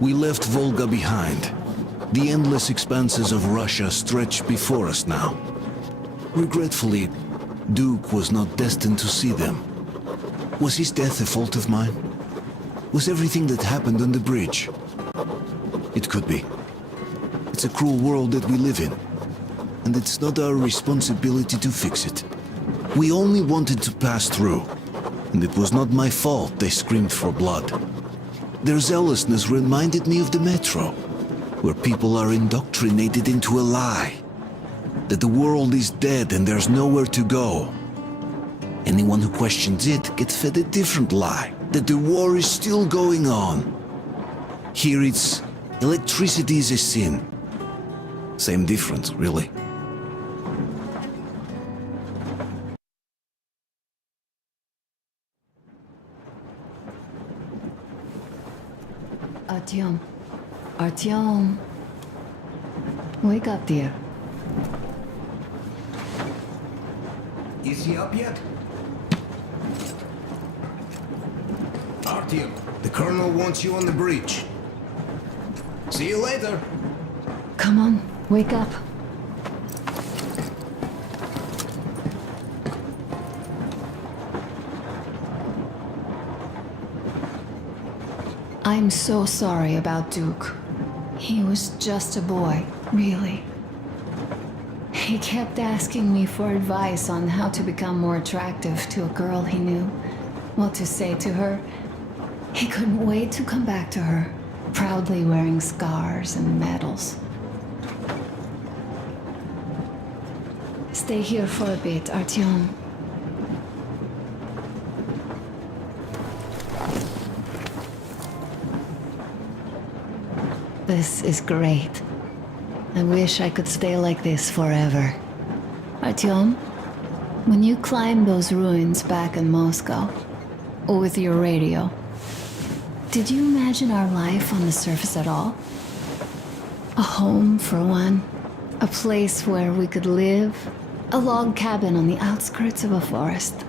We left Volga behind. The endless expanses of Russia stretched before us now. Regretfully, Duke was not destined to see them. Was his death a fault of mine? Was everything that happened on the bridge? It could be. It's a cruel world that we live in, and it's not our responsibility to fix it. We only wanted to pass through, and it was not my fault they screamed for blood. Their zealousness reminded me of the metro, where people are indoctrinated into a lie. That the world is dead and there's nowhere to go. Anyone who questions it gets fed a different lie, that the war is still going on. Here it's electricity is a sin. Same difference, really. Artyom. Artyom. Wake up, dear. Is he up yet? Artyom, the Colonel wants you on the bridge. See you later. Come on, wake up. I'm so sorry about Duke. He was just a boy, really. He kept asking me for advice on how to become more attractive to a girl he knew, what to say to her. He couldn't wait to come back to her, proudly wearing scars and medals. Stay here for a bit, Artyom. This is great. I wish I could stay like this forever. Artyom, when you climbed those ruins back in Moscow, with your radio, did you imagine our life on the surface at all? A home, for one. A place where we could live. A log cabin on the outskirts of a forest.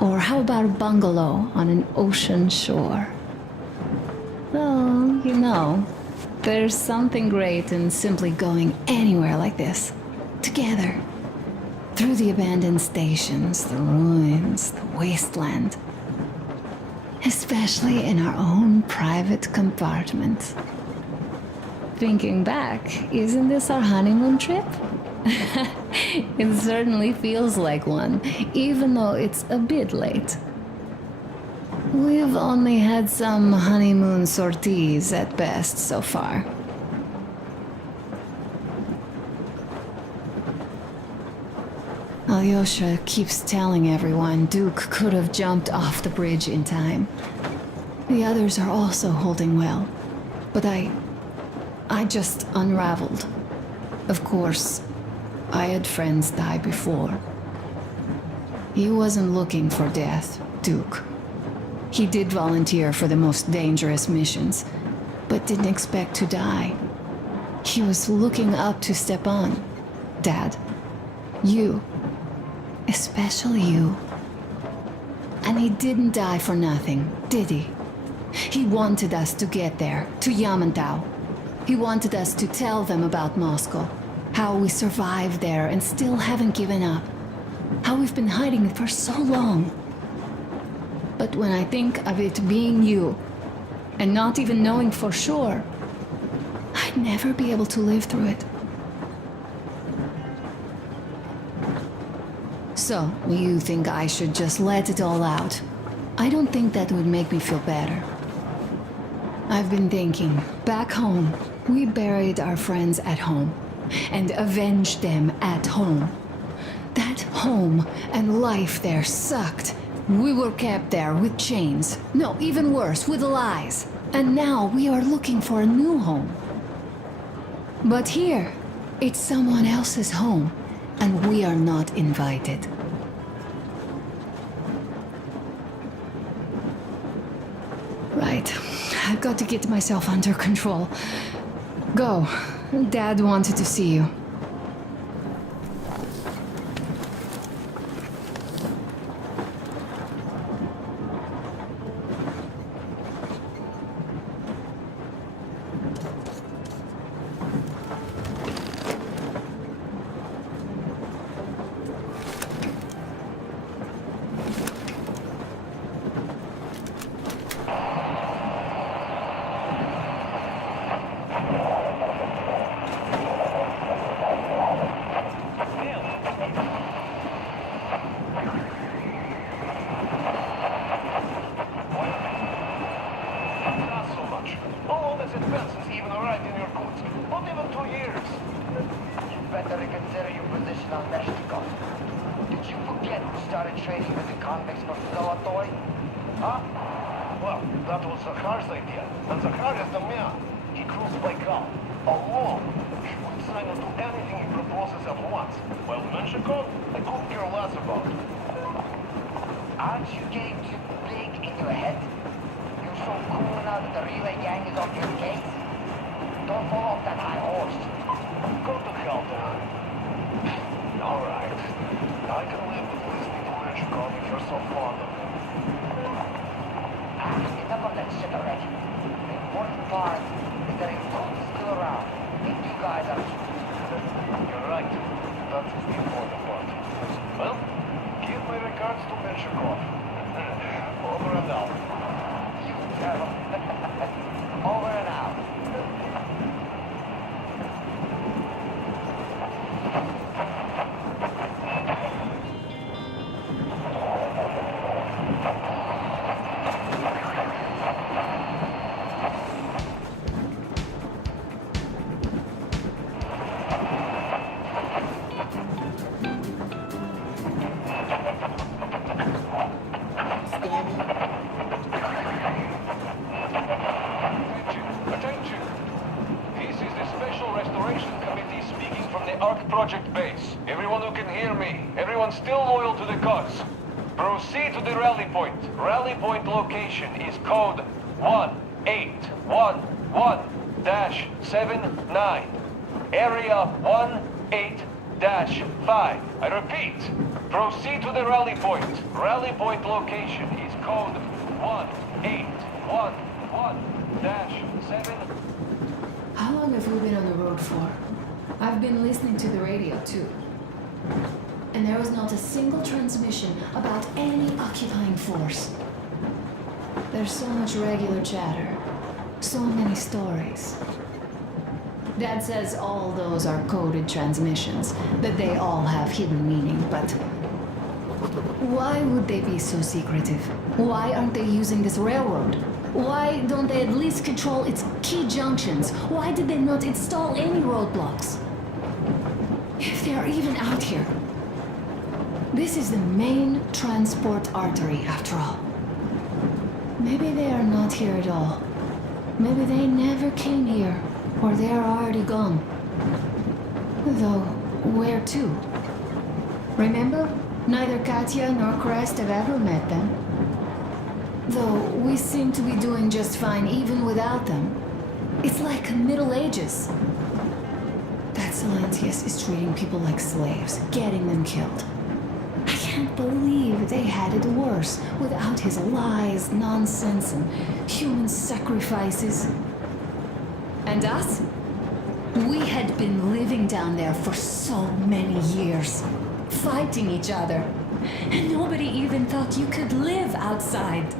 Or how about a bungalow on an ocean shore? Well, you know, there's something great in simply going anywhere like this, together, through the abandoned stations, the ruins, the wasteland, especially in our own private compartment. Thinking back, isn't this our honeymoon trip? It certainly feels like one, even though it's a bit late. We've only had some honeymoon sorties at best so far. Alyosha keeps telling everyone Duke could have jumped off the bridge in time. The others are also holding well, but I just unraveled. Of course, I had friends die before. He wasn't looking for death, Duke. He did volunteer for the most dangerous missions, but didn't expect to die. He was looking up to Stepan. Dad, you. Especially you. And he didn't die for nothing, did he? He wanted us to get there, to Yamantau. He wanted us to tell them about Moscow, how we survived there and still haven't given up, how we've been hiding it for so long. But when I think of it being you, and not even knowing for sure, I'd never be able to live through it. So, you think I should just let it all out? I don't think that would make me feel better. I've been thinking, back home, we buried our friends at home, and avenged them at home. That home and life there sucked. We were kept there with chains. No, even worse, with lies. And now we are looking for a new home. But here, it's someone else's home, and we are not invited. Right. I've got to get myself under control. Go. Dad wanted to see you. better reconsider your position on Meshnikov. Did you forget who started trading with the convicts for Zolotoy? Huh? Well, that was Zakhar's idea. And Zakhar is the man. He cruised Baikal. Alone. He would sign on to anything he proposes at once. While Menshikov, I couldn't care less about. Aren't you getting too big in your head? You're so cool now that the relay gang is off your case? Don't fall off that high horse. Go to hell, Dan. Alright. I can live with listening to Menshikov if you're so fond of him. Enough of that shit already. The important part is that Duke is still around. And you guys are too. You're right. That is the important part. Well, give my regards to Menshikov. Over and out. You tell him. Over and out. Attention! This is the Special Restoration Committee speaking from the ARC Project base. Everyone who can hear me, everyone still loyal to the cause, proceed to the rally point. Rally point location is code 1811-79. Area 18-5. I repeat, proceed to the rally point. Rally point location is code 1811-7. How long have we been on the road for? I've been listening to the radio too. And there was not a single transmission about any occupying force. There's so much regular chatter. So many stories. Dad says all those are coded transmissions, that they all have hidden meaning, but why would they be so secretive? Why aren't they using this railroad? Why don't they at least control its key junctions? Why did they not install any roadblocks? If they are even out here. This is the main transport artery, after all. Maybe they are not here at all. Maybe they never came here, or they are already gone. Though, where to? Remember? Neither Katya nor Crest have ever met them. Though we seem to be doing just fine even without them. It's like Middle Ages. That Silentius is treating people like slaves, getting them killed. I can't believe they had it worse without his lies, nonsense, and human sacrifices. And us? We had been living down there for so many years, fighting each other, and nobody even thought you could live outside.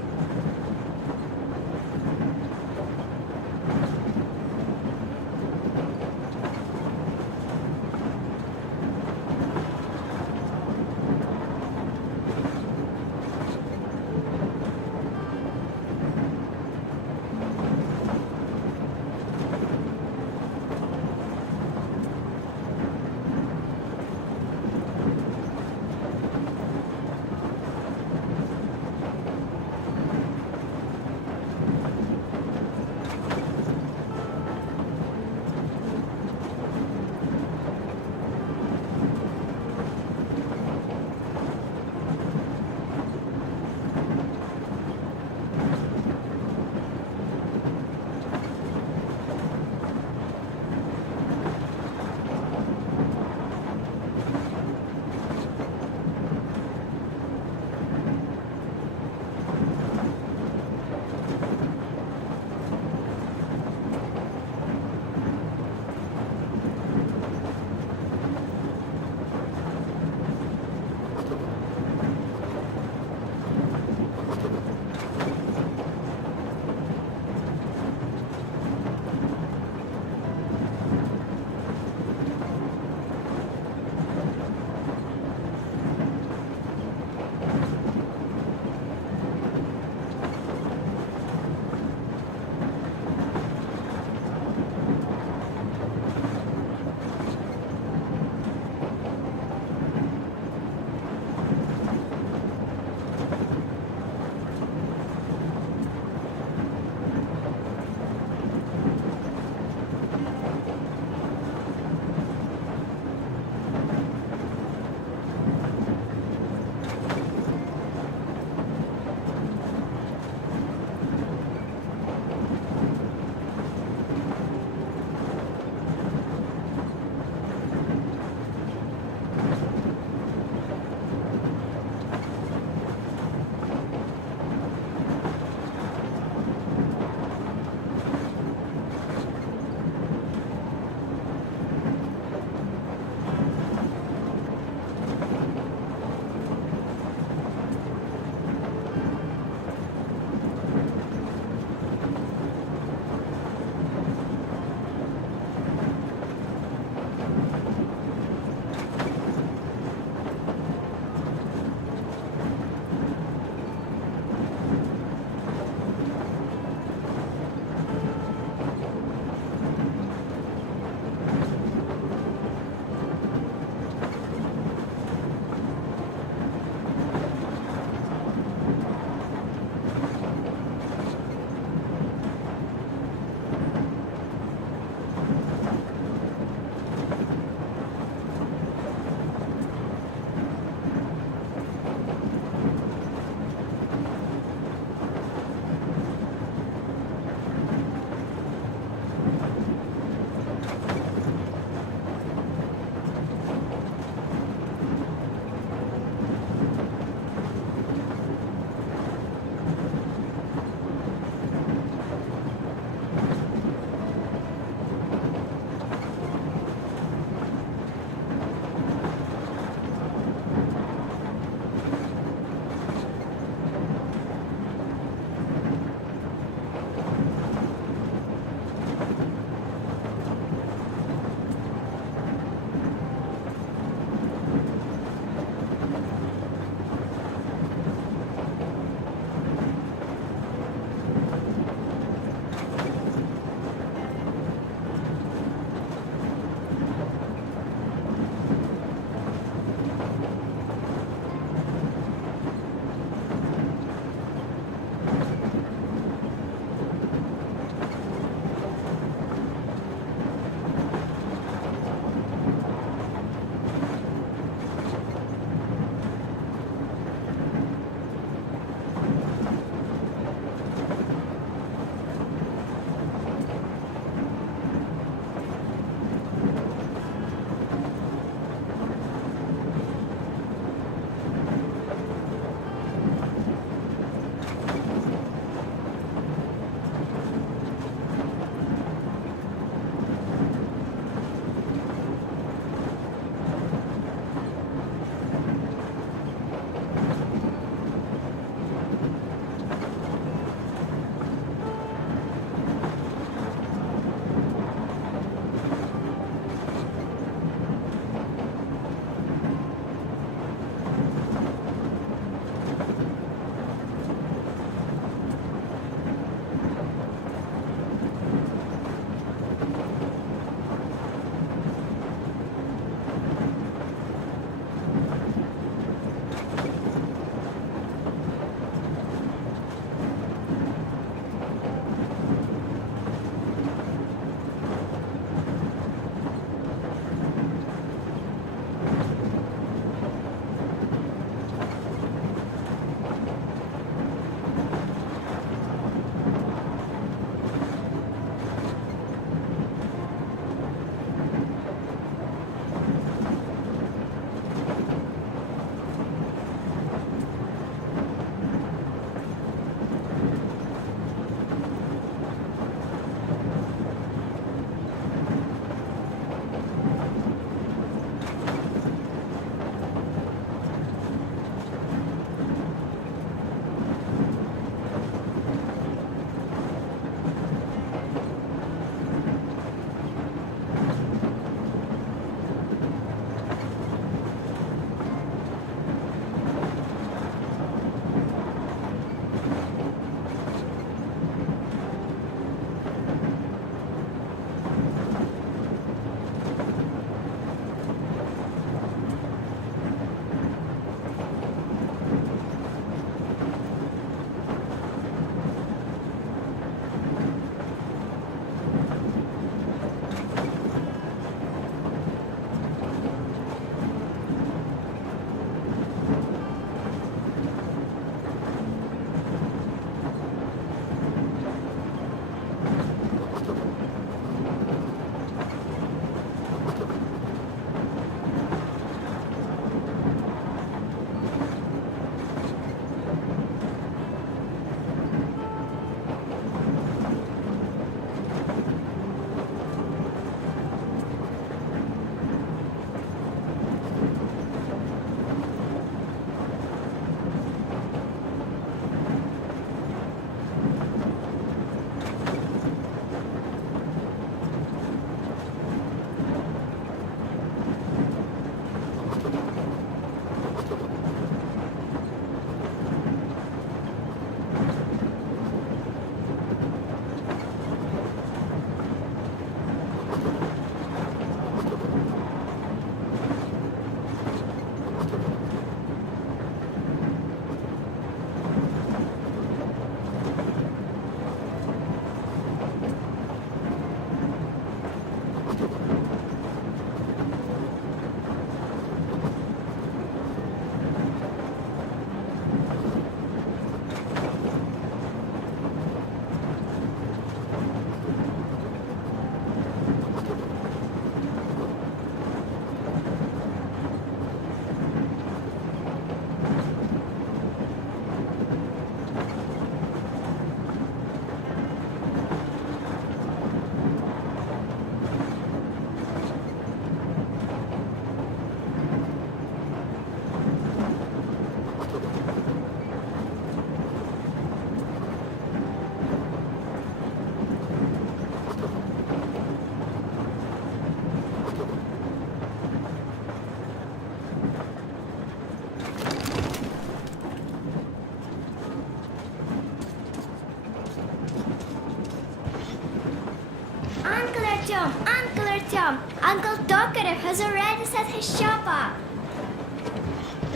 has already set his shop up.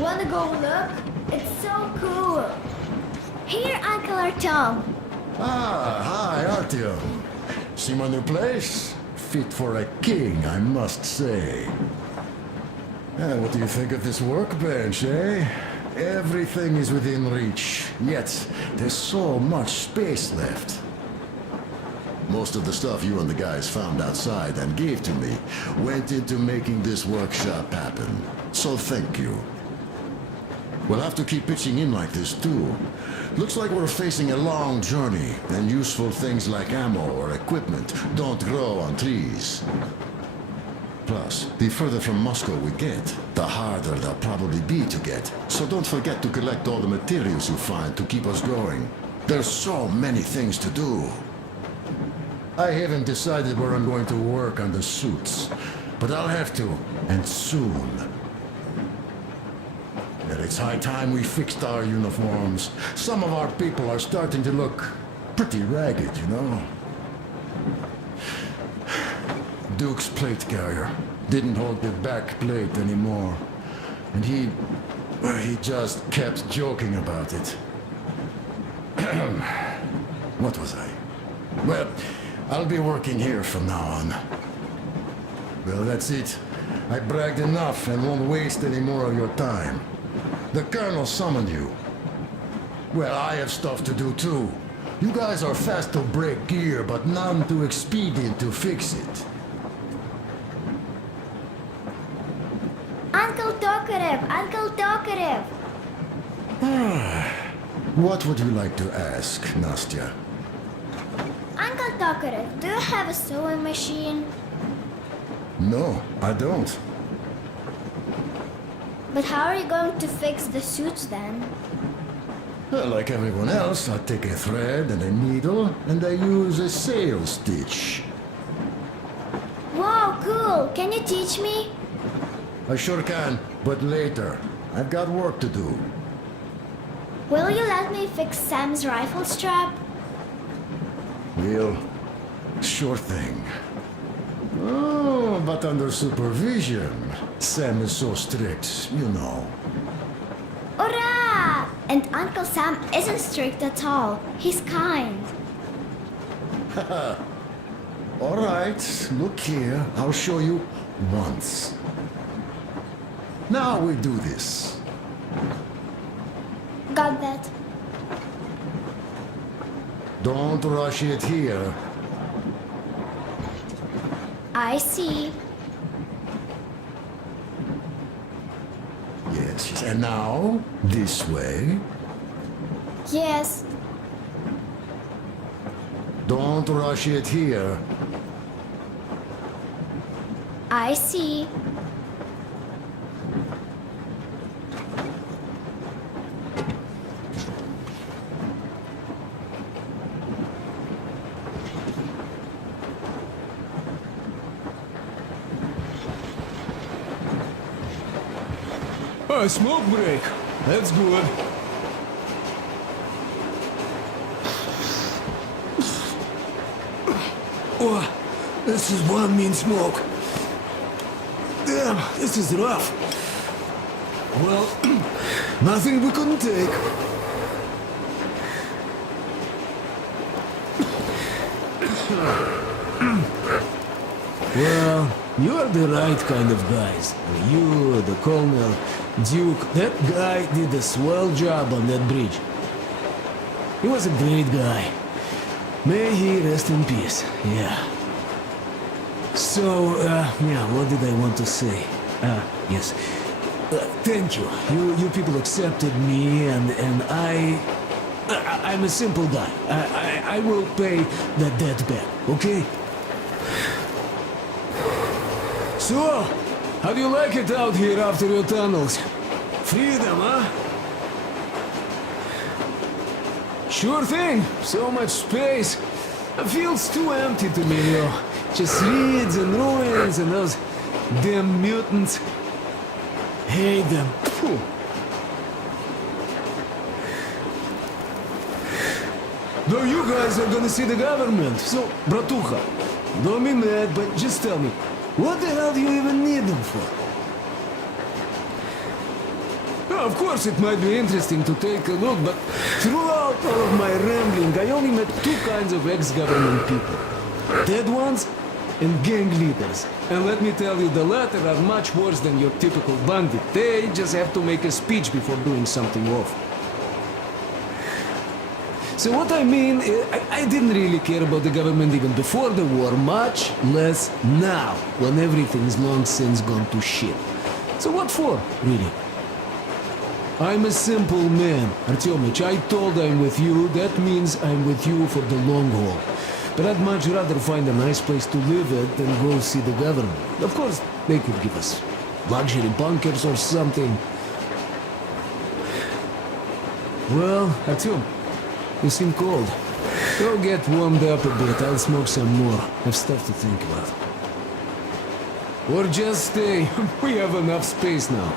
Wanna go look? It's so cool. Here, Uncle Artyom. Ah, hi, Artyom. See my new place? Fit for a king, I must say. What do you think of this workbench, eh? Everything is within reach, yet there's so much space left. Most of the stuff you and the guys found outside and gave to me went into making this workshop happen. So thank you. We'll have to keep pitching in like this too. Looks like we're facing a long journey, and useful things like ammo or equipment don't grow on trees. Plus, the further from Moscow we get, the harder they'll probably be to get. So don't forget to collect all the materials you find to keep us going. There's so many things to do. I haven't decided where I'm going to work on the suits, but I'll have to, and soon. And it's high time we fixed our uniforms. Some of our people are starting to look pretty ragged, you know? Duke's plate carrier didn't hold the back plate anymore. And he just kept joking about it. What was I? Well, I'll be working here from now on. Well, that's it. I bragged enough and won't waste any more of your time. The Colonel summoned you. Well, I have stuff to do too. You guys are fast to break gear, but none too expedient to fix it. Uncle Tokarev, Uncle Tokarev. What would you like to ask, Nastya? Uncle Tokarev, do you have a sewing machine? No, I don't. But how are you going to fix the suits then? Well, like everyone else, I take a thread and a needle, and I use a sail stitch. Wow, cool! Can you teach me? I sure can, but later. I've got work to do. Will you let me fix Sam's rifle strap? Well, sure thing. Oh, but under supervision. Sam is so strict, you know. Hurrah! And Uncle Sam isn't strict at all. He's kind. All right, look here. I'll show you once. Now we do this. Got that. Don't rush it here. I see. Yes, and now, this way. Yes. Don't rush it here. I see. A smoke break. That's good. Oh, this is one mean smoke. Damn, this is rough. Well, nothing we couldn't take. Well, you are the right kind of guys. You, the Colonel, Duke, that guy did a swell job on that bridge. He was a great guy. May he rest in peace, yeah. So, yeah, what did I want to say? Yes. Thank you. You people accepted me, and I'm a simple guy. I will pay that debt back, okay? So, how do you like it out here after your tunnels? Freedom, huh? Sure thing. So much space. It feels too empty to me, though. Just reeds and ruins and those damn mutants. Hate them. Phew. Though you guys are gonna see the government, so, bratuха, don't be mad, but just tell me, What the hell do you even need them for? Now, of course, it might be interesting to take a look, but throughout all of my rambling, I only met two kinds of ex-government people. Dead ones and gang leaders. And let me tell you, the latter are much worse than your typical bandit. They just have to make a speech before doing something awful. So what I mean, I didn't really care about the government even before the war, much less now, when everything's long since gone to shit. So what for, really? I'm a simple man, Artyomich. I told I'm with you, that means I'm with you for the long haul. But I'd much rather find a nice place to live at than go see the government. Of course, they could give us luxury bunkers or something. Well, Artyom, you seem cold. Go get warmed up a bit, I'll smoke some more. Have stuff to think about. Or just stay. We have enough space now.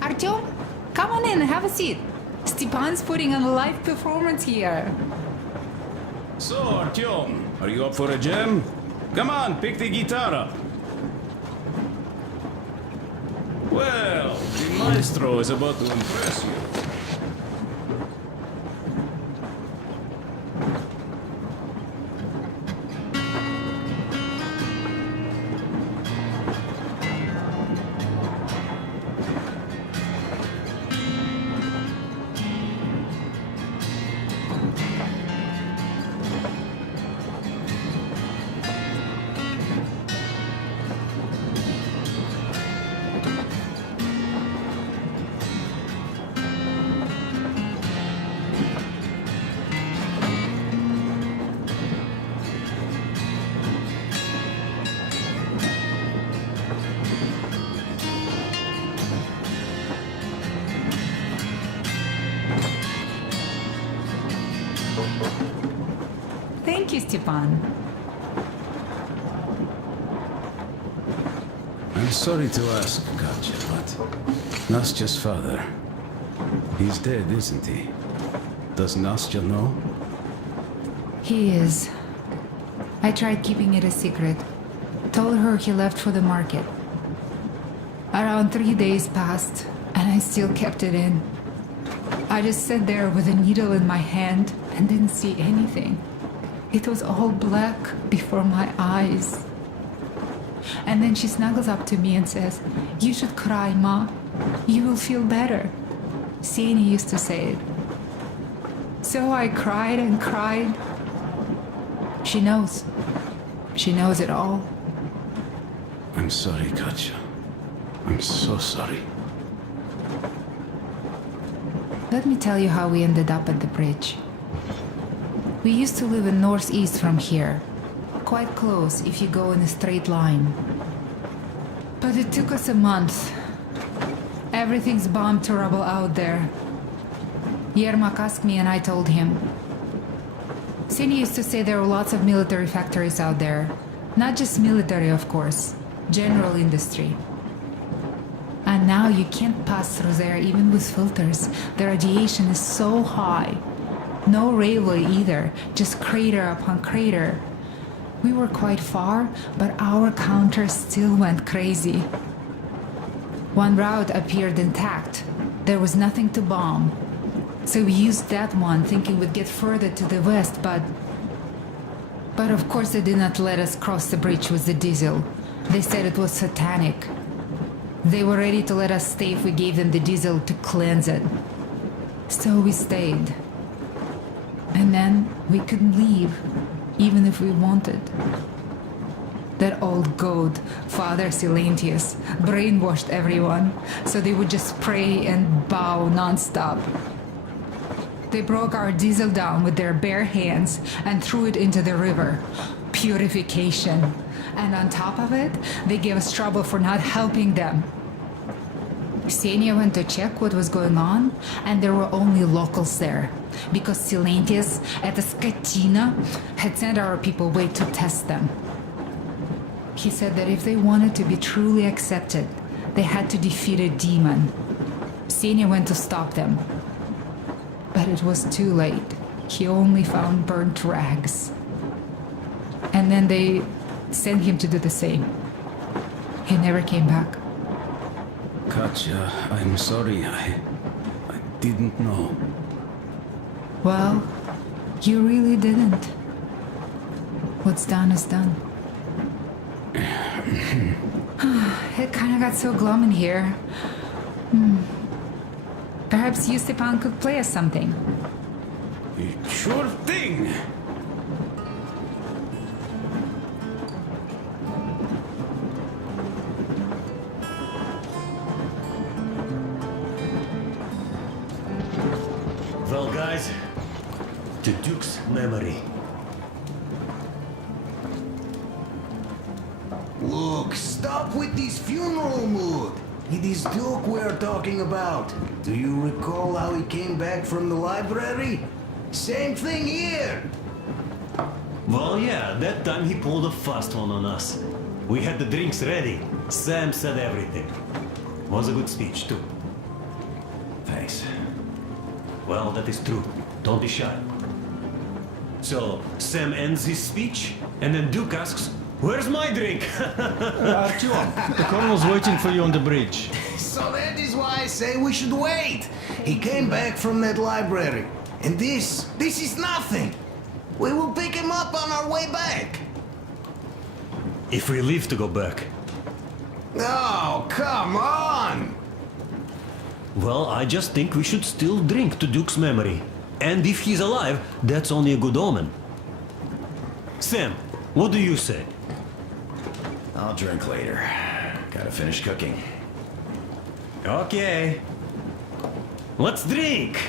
Artyom, come on in, have a seat. Stepan's putting on a live performance here. So, Artyom, are you up for a jam? Come on, pick the guitar up. Well, the maestro is about to impress you. Thank you, Stepan. I'm sorry to ask, Katya, but Nastya's father, he's dead, isn't he? Does Nastya know? He is. I tried keeping it a secret. Told her he left for the market. Around 3 days passed, and I still kept it in. I just sat there with a needle in my hand and didn't see anything. It was all black before my eyes. And then she snuggles up to me and says, "You should cry, Ma. You will feel better." Sieni used to say it. So I cried and cried. She knows. She knows it all. I'm sorry, Katya. I'm so sorry. Let me tell you how we ended up at the bridge. We used to live in northeast from here. Quite close if you go in a straight line. But it took us a month. Everything's bombed to rubble out there. Yermak asked me and I told him. Sieni used to say there were lots of military factories out there. Not just military, of course. General industry. And now you can't pass through there even with filters. The radiation is so high. No railway either, just crater upon crater. We were quite far, but our counter still went crazy. One route appeared intact. There was nothing to bomb. So we used that one, thinking we'd get further to the west, but of course they did not let us cross the bridge with the diesel. They said it was satanic. They were ready to let us stay if we gave them the diesel to cleanse it. So we stayed. And then we couldn't leave, even if we wanted. That old goat, Father Silentius, brainwashed everyone, so they would just pray and bow non-stop. They broke our diesel down with their bare hands and threw it into the river. Purification. And on top of it, they gave us trouble for not helping them. Ksenia went to check what was going on, and there were only locals there, because Silentius at the Skatina had sent our people away to test them. He said that if they wanted to be truly accepted, they had to defeat a demon. Ksenia went to stop them. But it was too late. He only found burnt rags. And then they sent him to do the same. He never came back. Katja, I'm sorry. I didn't know. Well, you really didn't. What's done is done. It kind of got so glum in here. Perhaps you, Stepan, could play us something. Sure thing! Well, guys, to Duke's memory. Look, stop with this funeral mood. It is Duke we're talking about. Do you recall how he came back from the library? Same thing here. Well, yeah, that time he pulled a fast one on us. We had the drinks ready. Sam said everything. Was a good speech, too. Thanks. Well, that is true. Don't be shy. So, Sam ends his speech, and then Duke asks, "Where's my drink?" Artyom, the colonel's waiting for you on the bridge. So that is why I say we should wait. He came back from that library. And this is nothing. We will pick him up on our way back. If we leave to go back. Oh, come on! Well, I just think we should still drink to Duke's memory. And if he's alive, that's only a good omen. Sam, what do you say? I'll drink later. Gotta finish cooking. Okay. Let's drink!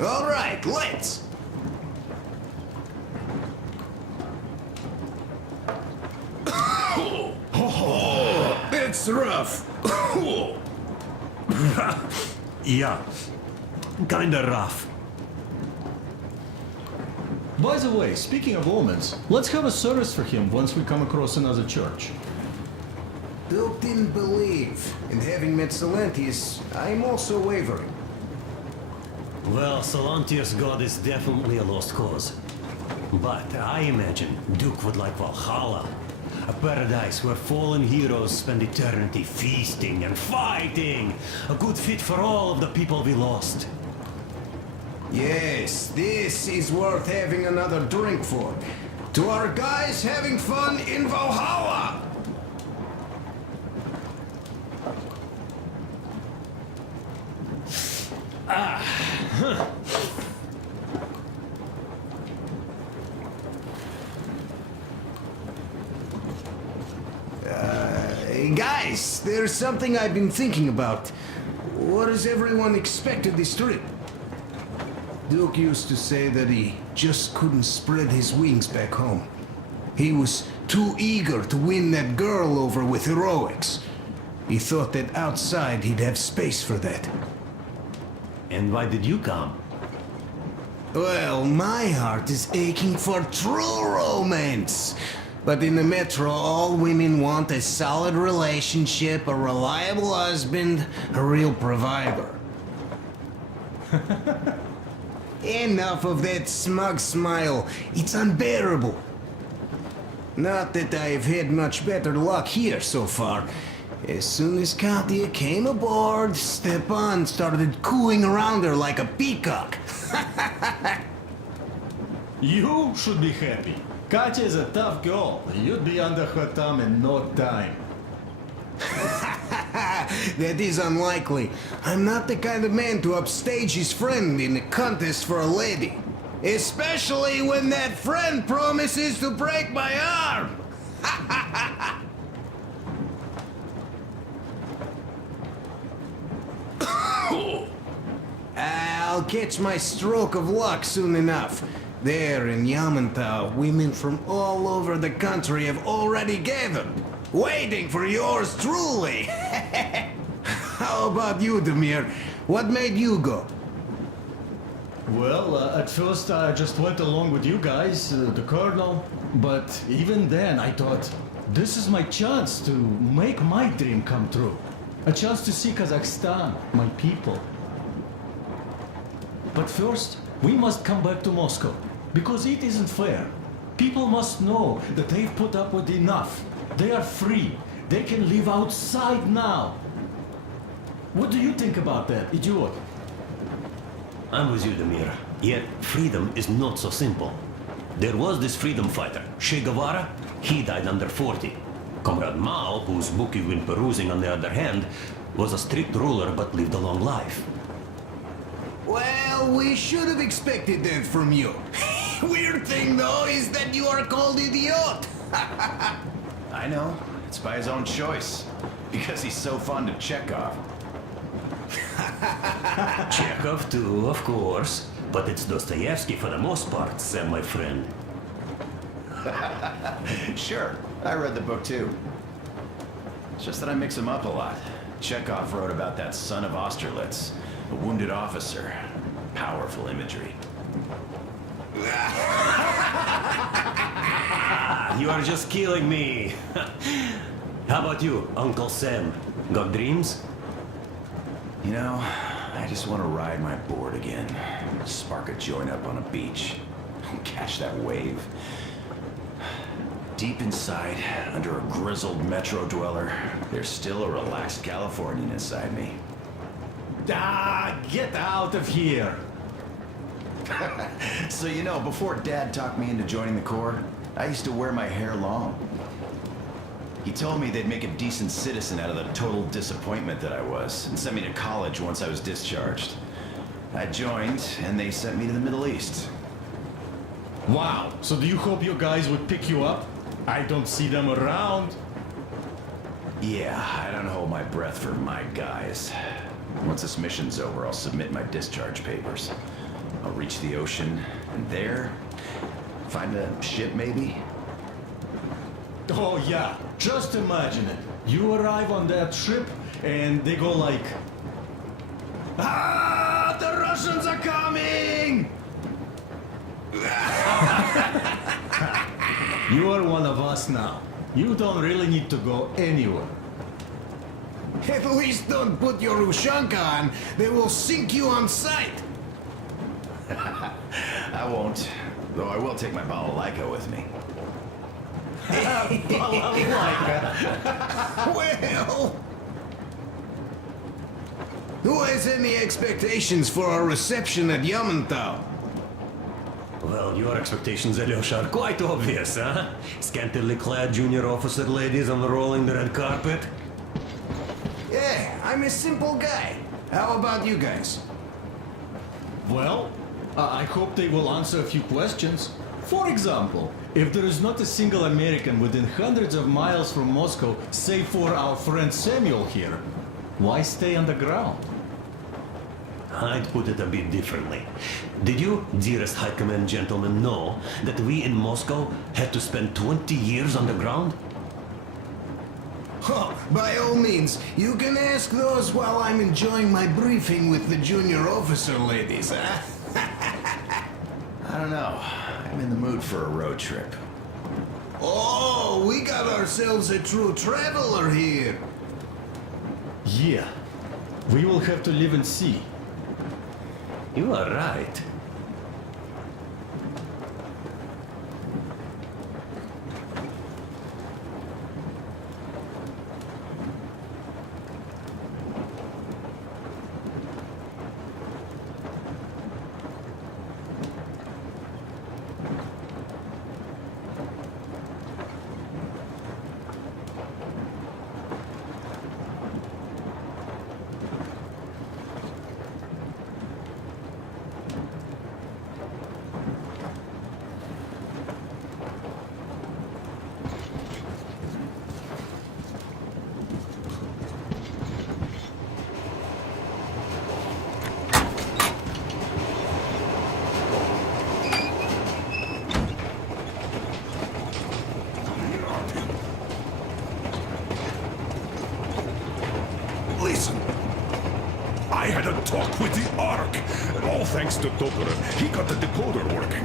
All right, let's. Oh, it's rough. Yeah, kinda rough. By the way, speaking of omens, let's have a service for him once we come across another church. Duke didn't believe, and having met Silentius, I'm also wavering. Well, Silentius' god is definitely a lost cause. But I imagine Duke would like Valhalla. A paradise where fallen heroes spend eternity feasting and fighting. A good fit for all of the people we lost. Yes, this is worth having another drink for. To our guys having fun in Valhalla! Guys, there's something I've been thinking about. What does everyone expect of this trip? Duke used to say that he just couldn't spread his wings back home. He was too eager to win that girl over with heroics. He thought that outside he'd have space for that. And why did you come? Well, my heart is aching for true romance. But in the metro, all women want a solid relationship, a reliable husband, a real provider. Enough of that smug smile. It's unbearable. Not that I've had much better luck here so far. As soon as Katya came aboard, Stepan started cooing around her like a peacock. You should be happy. Katya is a tough girl. You'd be under her thumb in no time. That is unlikely. I'm not the kind of man to upstage his friend in a contest for a lady. Especially when that friend promises to break my arm! I'll catch my stroke of luck soon enough. There in Yamantau, women from all over the country have already gathered, waiting for yours truly. How about you, Demir? What made you go? Well, at first I just went along with you guys, the Colonel. But even then I thought, this is my chance to make my dream come true. A chance to see Kazakhstan, my people. But first, we must come back to Moscow, because it isn't fair. People must know that they've put up with enough. They are free. They can live outside now. What do you think about that, idiot? I'm with you, Demir. Yet, freedom is not so simple. There was this freedom fighter, Che Guevara. He died under 40. Comrade Mao, whose book you've been perusing on the other hand, was a strict ruler but lived a long life. Well, we should have expected that from you. Weird thing, though, is that you are called idiot. I know. It's by his own choice. Because he's so fond of Chekhov. Chekhov too, of course. But it's Dostoevsky for the most part, Sam, my friend. Sure, I read the book too. It's just that I mix them up a lot. Chekhov wrote about that son of Austerlitz, a wounded officer. Powerful imagery. You are just killing me. How about you, Uncle Sam? Got dreams? You know, I just want to ride my board again. Spark a joint up on a beach. Catch that wave. Deep inside, under a grizzled metro dweller, there's still a relaxed Californian inside me. Ah, get out of here! So you know, before Dad talked me into joining the Corps, I used to wear my hair long. He told me they'd make a decent citizen out of the total disappointment that I was, and sent me to college once I was discharged. I joined, and they sent me to the Middle East. Wow, so do you hope your guys would pick you up? I don't see them around. Yeah, I don't hold my breath for my guys. Once this mission's over, I'll submit my discharge papers. I'll reach the ocean, and there, find a ship maybe? Oh yeah, just imagine it. You arrive on that ship, and they go like... Ah! The Russians are coming! You are one of us now. You don't really need to go anywhere. At least don't put your Ushanka on. They will sink you on sight. I won't. Though I will take my balalaika with me. Well... Who has any expectations for our reception at Yamantau? Well, your expectations, Alyosha, are quite obvious, huh? Scantily clad junior officer ladies on the rolling the red carpet. Yeah, I'm a simple guy. How about you guys? Well, I hope they will answer a few questions. For example, if there is not a single American within hundreds of miles from Moscow, save for our friend Samuel here, why stay on the ground? I'd put it a bit differently. Did you, dearest High Command gentlemen, know that we in Moscow had to spend 20 years on the ground? Oh, by all means, you can ask those while I'm enjoying my briefing with the junior officer ladies, huh? I don't know. I'm in the mood for a road trip. Oh, we got ourselves a true traveler here. Yeah, we will have to live and see. You are right. listen. I had a talk with the Ark, and all thanks to Doppler, he got the decoder working.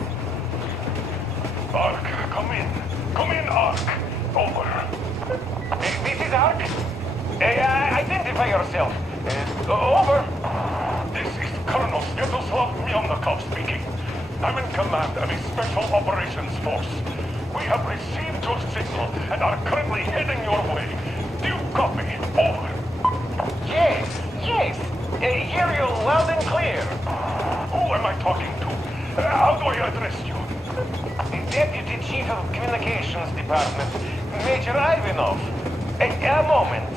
Ark, come in. Come in, Ark. Over. This is Ark. Identify yourself. Over. This is Colonel Sviatoslav Myelnikov speaking. I'm in command of a special operations force. We have received your signal and are currently heading your way. Do you copy? Over. Yes. Hear you loud and clear. Who am I talking to? How do I address you? Deputy Chief of Communications Department, Major Ivanov. A moment.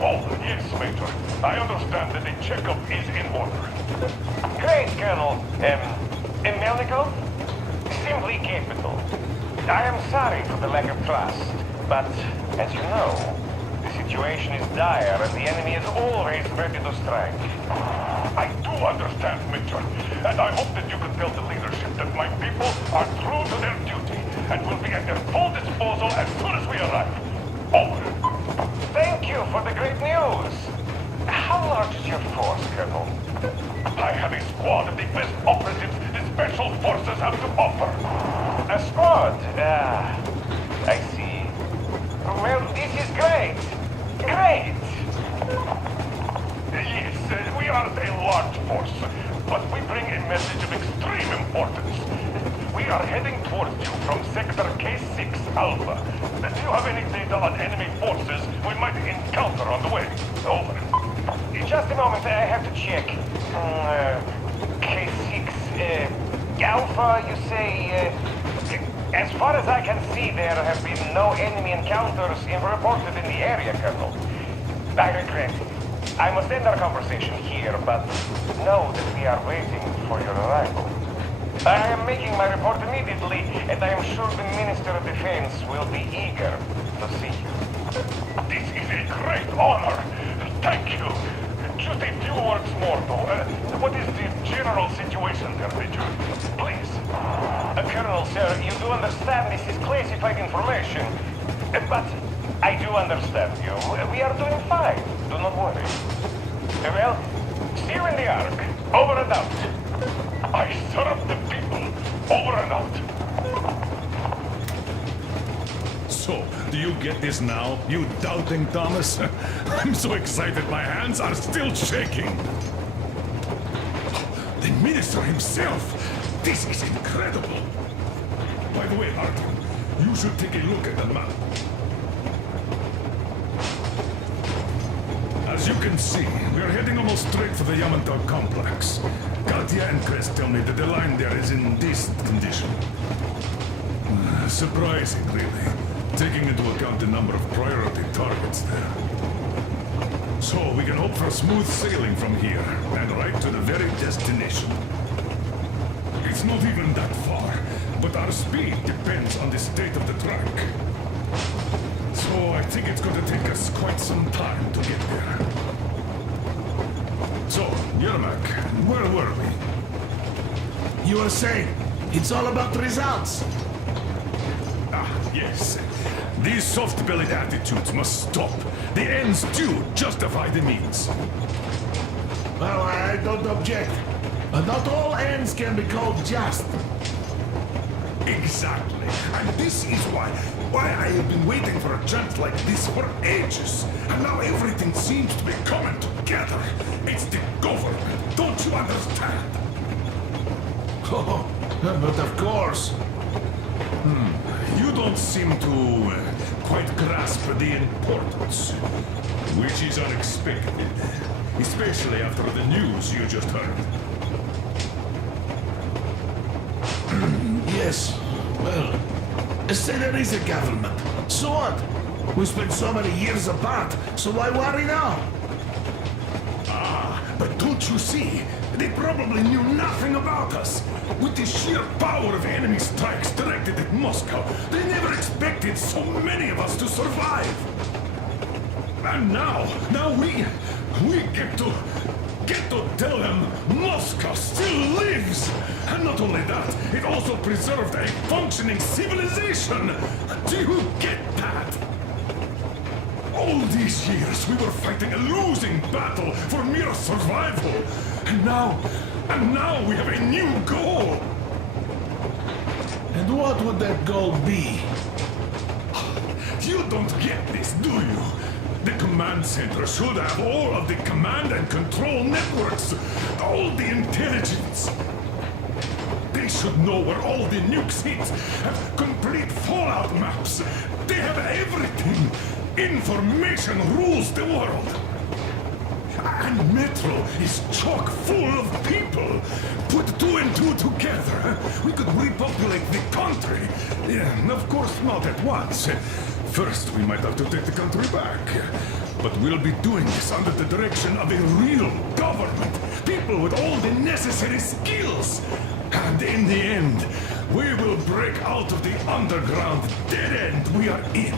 Oh, yes, Major. I understand that the checkup is in order. Great, Colonel. Melnikov? Simply capital. I am sorry for the lack of trust, but as you know, the situation is dire and the enemy is always ready to strike. I do understand, Major, and I hope that you can tell the leadership that my people are true to their duty and will be at their full disposal as soon as we arrive. Over. Thank you for the great news. How large is your force, Colonel? I have a squad of the best operatives the Special Forces have to offer. A squad? I see. Well, this is great. Great! Yes, we are a large force, but we bring a message of extreme importance. We are heading towards you from Sector K6 Alpha. Do you have any data on enemy forces we might encounter on the way? Over. Just a moment, I have to check. K6, Alpha, you say... as far as I can see, there have been no enemy encounters reported in the area, Colonel. I regret. I must end our conversation here, but know that we are waiting for your arrival. I am making my report immediately, and I am sure the Minister of Defense will be eager to see you. This is a great honor. Thank you. Just a few words more, though. What is the general situation there, Major? Please. Colonel, sir, you do understand this is classified information. But I do understand you. We are doing fine. Do not worry. Well, see you in the Ark. Over and out. I serve the people. Over and out. So, do you get this now, you doubting Thomas? I'm so excited my hands are still shaking. The minister himself! This is incredible! By the way, Arthur, you should take a look at the map. As you can see, we're heading almost straight for the Yamantau complex. Katya and Crest tell me that the line there is in decent condition. Surprising, really, taking into account the number of priority targets there. So we can hope for smooth sailing from here, and right to the very destination. It's not even that far, but our speed depends on the state of the track. So I think it's going to take us quite some time to get there. So, Yermak, where were we? You were saying, it's all about results. Ah, yes. These soft-bellied attitudes must stop. The ends do justify the means. Well, I don't object. But not all ends can be called just. Exactly. And this is why I have been waiting for a chance like this for ages. And now everything seems to be coming together. It's the government. Don't you understand? Oh, but of course. You don't seem to quite grasp the importance, which is unexpected, especially after the news you just heard. Yes. Well, say there is a government. So what? We spent so many years apart, so why worry now? Ah, but don't you see? They probably knew nothing about us. With the sheer power of enemy strikes directed at Moscow, they never expected so many of us to survive. And now we get to tell them Moscow still lives. And not only that, it also preserved a functioning civilization. Do you get that? All these years we were fighting a losing battle for mere survival. And now we have a new goal. And what would that goal be? You don't get this, do you? The command center should have all of the command and control networks, all the intelligence. They should know where all the nukes hit, have complete fallout maps. They have everything. Information rules the world. And Metro is chock full of people. Put 2 and 2 together, we could repopulate the country. Yeah, of course, not at once. First, we might have to take the country back. But we'll be doing this under the direction of a real government. People with all the necessary skills. And in the end, we will break out of the underground dead end we are in.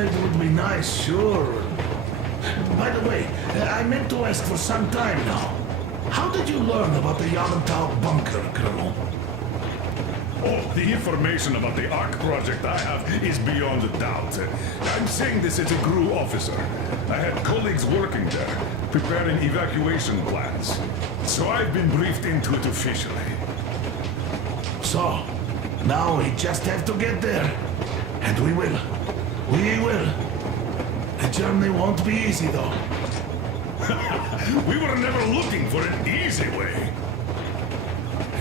It would be nice, sure. By the way, I meant to ask for some time now. How did you learn about the Yamantau bunker, Colonel? Oh, the information about the ARC project I have is beyond a doubt. I'm saying this as a GRU officer. I had colleagues working there, preparing evacuation plans. So I've been briefed into it officially. So, now we just have to get there. And we will. We will. The journey won't be easy, though. We were never looking for an easy way.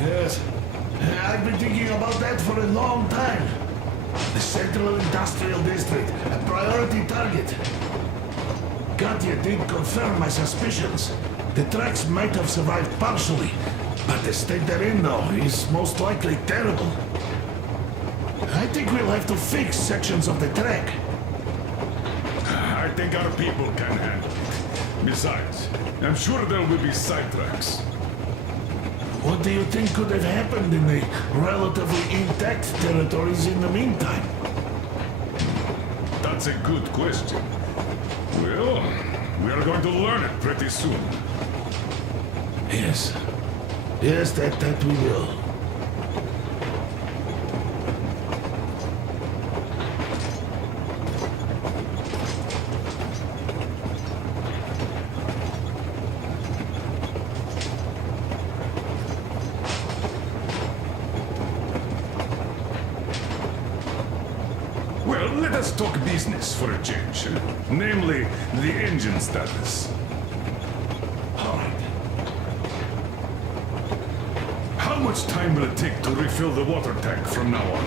Yes. I've been thinking about that for a long time. The Central Industrial District, a priority target. Katya did confirm my suspicions. The tracks might have survived partially, but the state they're in, though, is most likely terrible. I think we'll have to fix sections of the track. I think our people can handle it. Besides, I'm sure there will be sidetracks. What do you think could have happened in the relatively intact territories in the meantime? That's a good question. Well, we are going to learn it pretty soon. Yes. Yes, that we will. Well, let us talk business for a change. Namely, the engine status. All right. How much time will it take to refill the water tank from now on?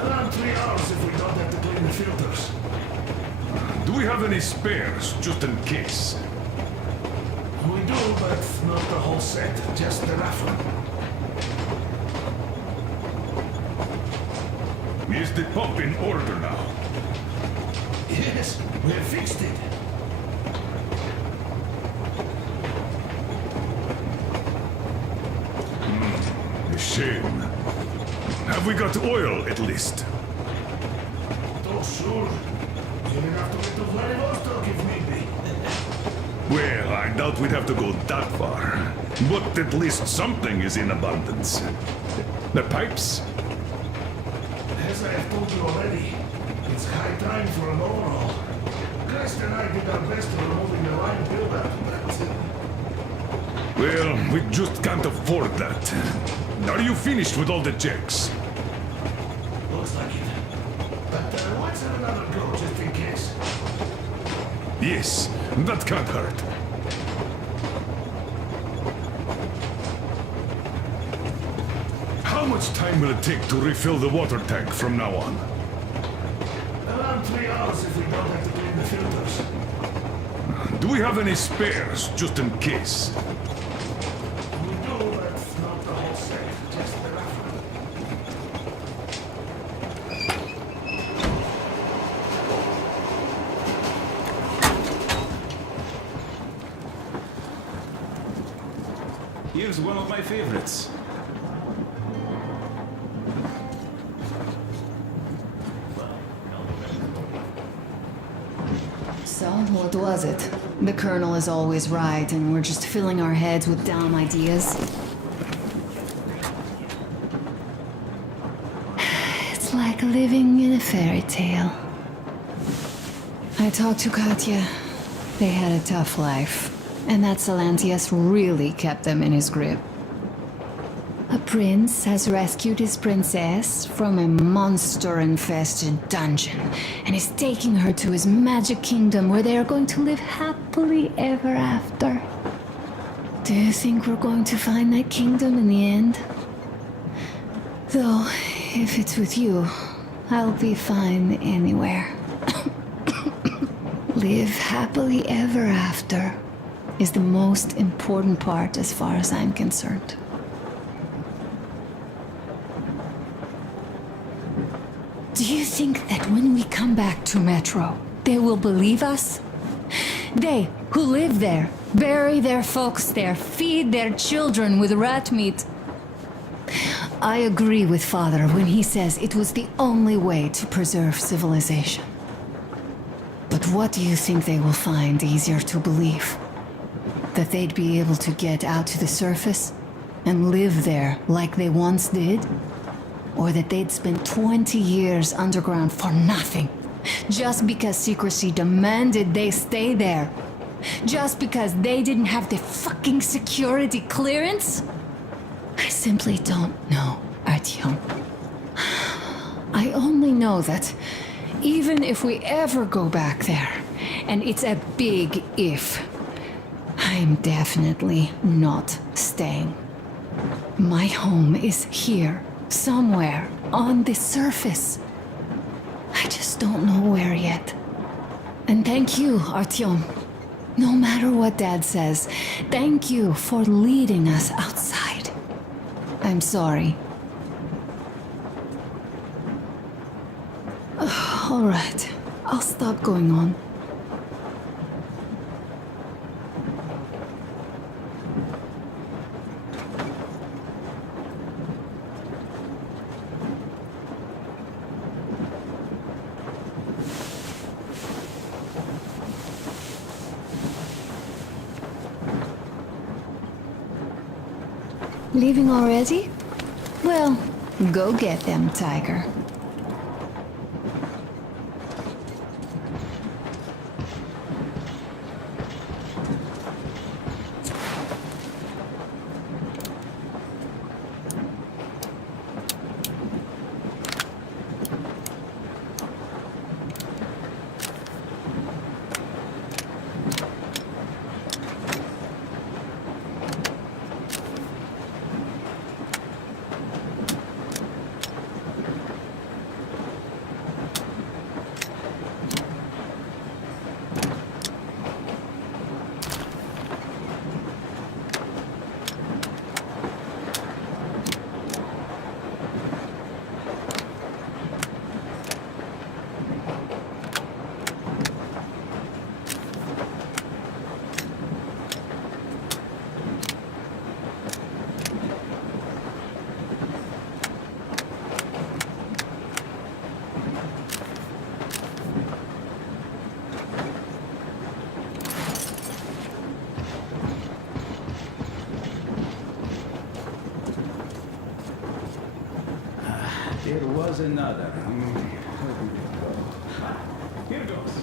Around 3 hours if we don't have to clean the filters. Do we have any spares, just in case? We do, but not the whole set, just the rough one. Is the pump in order now? Yes, we have fixed it. A shame. Have we got oil, at least? Oh, sure. Even enough to get to Vladivostok if need be. Well, I doubt we'd have to go that far. But at least something is in abundance. The pipes? As I have told you already, it's high time for an overhaul. Crest and I did our best for removing the line build-up, but... Well, we just can't afford that. Are you finished with all the checks? Looks like it. But let's have another go, just in case. Yes, that can't hurt. How much time will it take to refill the water tank from now on? Around 3 hours if we don't have to clean the filters. Do we have any spares, just in case? We do, but not the whole set, just the rough one. Here's one of my favorites. So, what was it? The Colonel is always right, and we're just filling our heads with dumb ideas. It's like living in a fairy tale. I talked to Katya. They had a tough life, and that Salantius really kept them in his grip. A prince has rescued his princess from a monster-infested dungeon and is taking her to his magic kingdom where they are going to live happily ever after. Do you think we're going to find that kingdom in the end? Though, if it's with you, I'll be fine anywhere. Live happily ever after is the most important part as far as I'm concerned. Do you think that when we come back to Metro, they will believe us? They, who live there, bury their folks there, feed their children with rat meat. I agree with Father when he says it was the only way to preserve civilization. But what do you think they will find easier to believe? That they'd be able to get out to the surface and live there like they once did? Or that they'd spend 20 years underground for nothing, just because secrecy demanded they stay there? Just because they didn't have the fucking security clearance? I simply don't know, Artyom. I only know that even if we ever go back there, and it's a big if, I'm definitely not staying. My home is here. Somewhere on the surface. I just don't know where yet. And thank you, Artyom. No matter what Dad says, thank you for leading us outside. I'm sorry. All right, I'll stop going on. Leaving already? Well, go get them, Tiger. There was another. Where did it go? Here goes.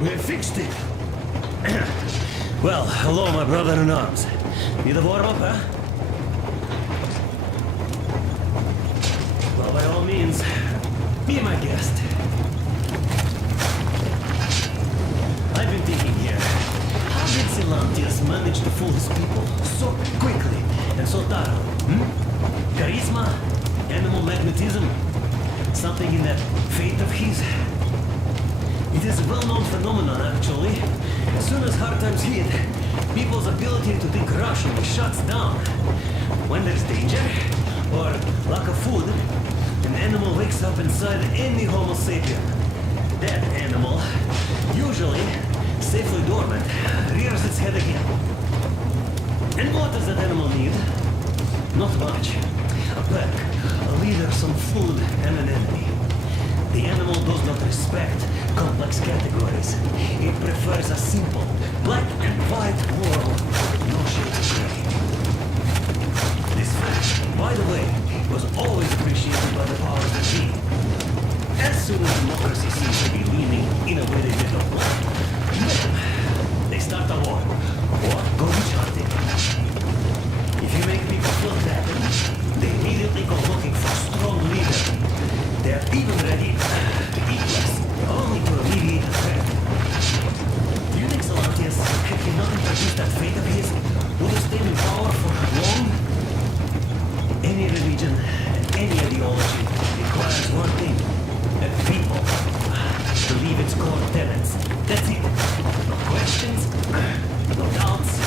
We have fixed it. Well, hello, my brother in arms. Need a warm-up, huh? Well, by all means, be my guest. I've been thinking here, how did Silantius manage to fool his people so quickly and so thoroughly? Charisma? Animal magnetism? Something in that fate of his? It is a well-known phenomenon, actually. As soon as hard times hit, people's ability to think rationally shuts down. When there's danger, or lack of food, an animal wakes up inside any Homo sapien. That animal, usually safely dormant, rears its head again. And what does that animal need? Not much. A pack, a leader, some food, and an enemy. The animal does not respect complex categories. It prefers a simple, black and white world, no shades of gray. This fact, by the way, was always appreciated by the powers that be. As soon as democracy seems to be leaning in a way they did not want, then they start a war, or go witch hunting. If you make people feel threatened, they immediately go looking for a strong leader. They are even ready to eat less, only to alleviate the threat. Do you think Silantius, had he not introduced that fate of his, would have stayed in power for long? Any religion and any ideology requires one thing: that people believe its core tenets. That's it. No questions, no doubts,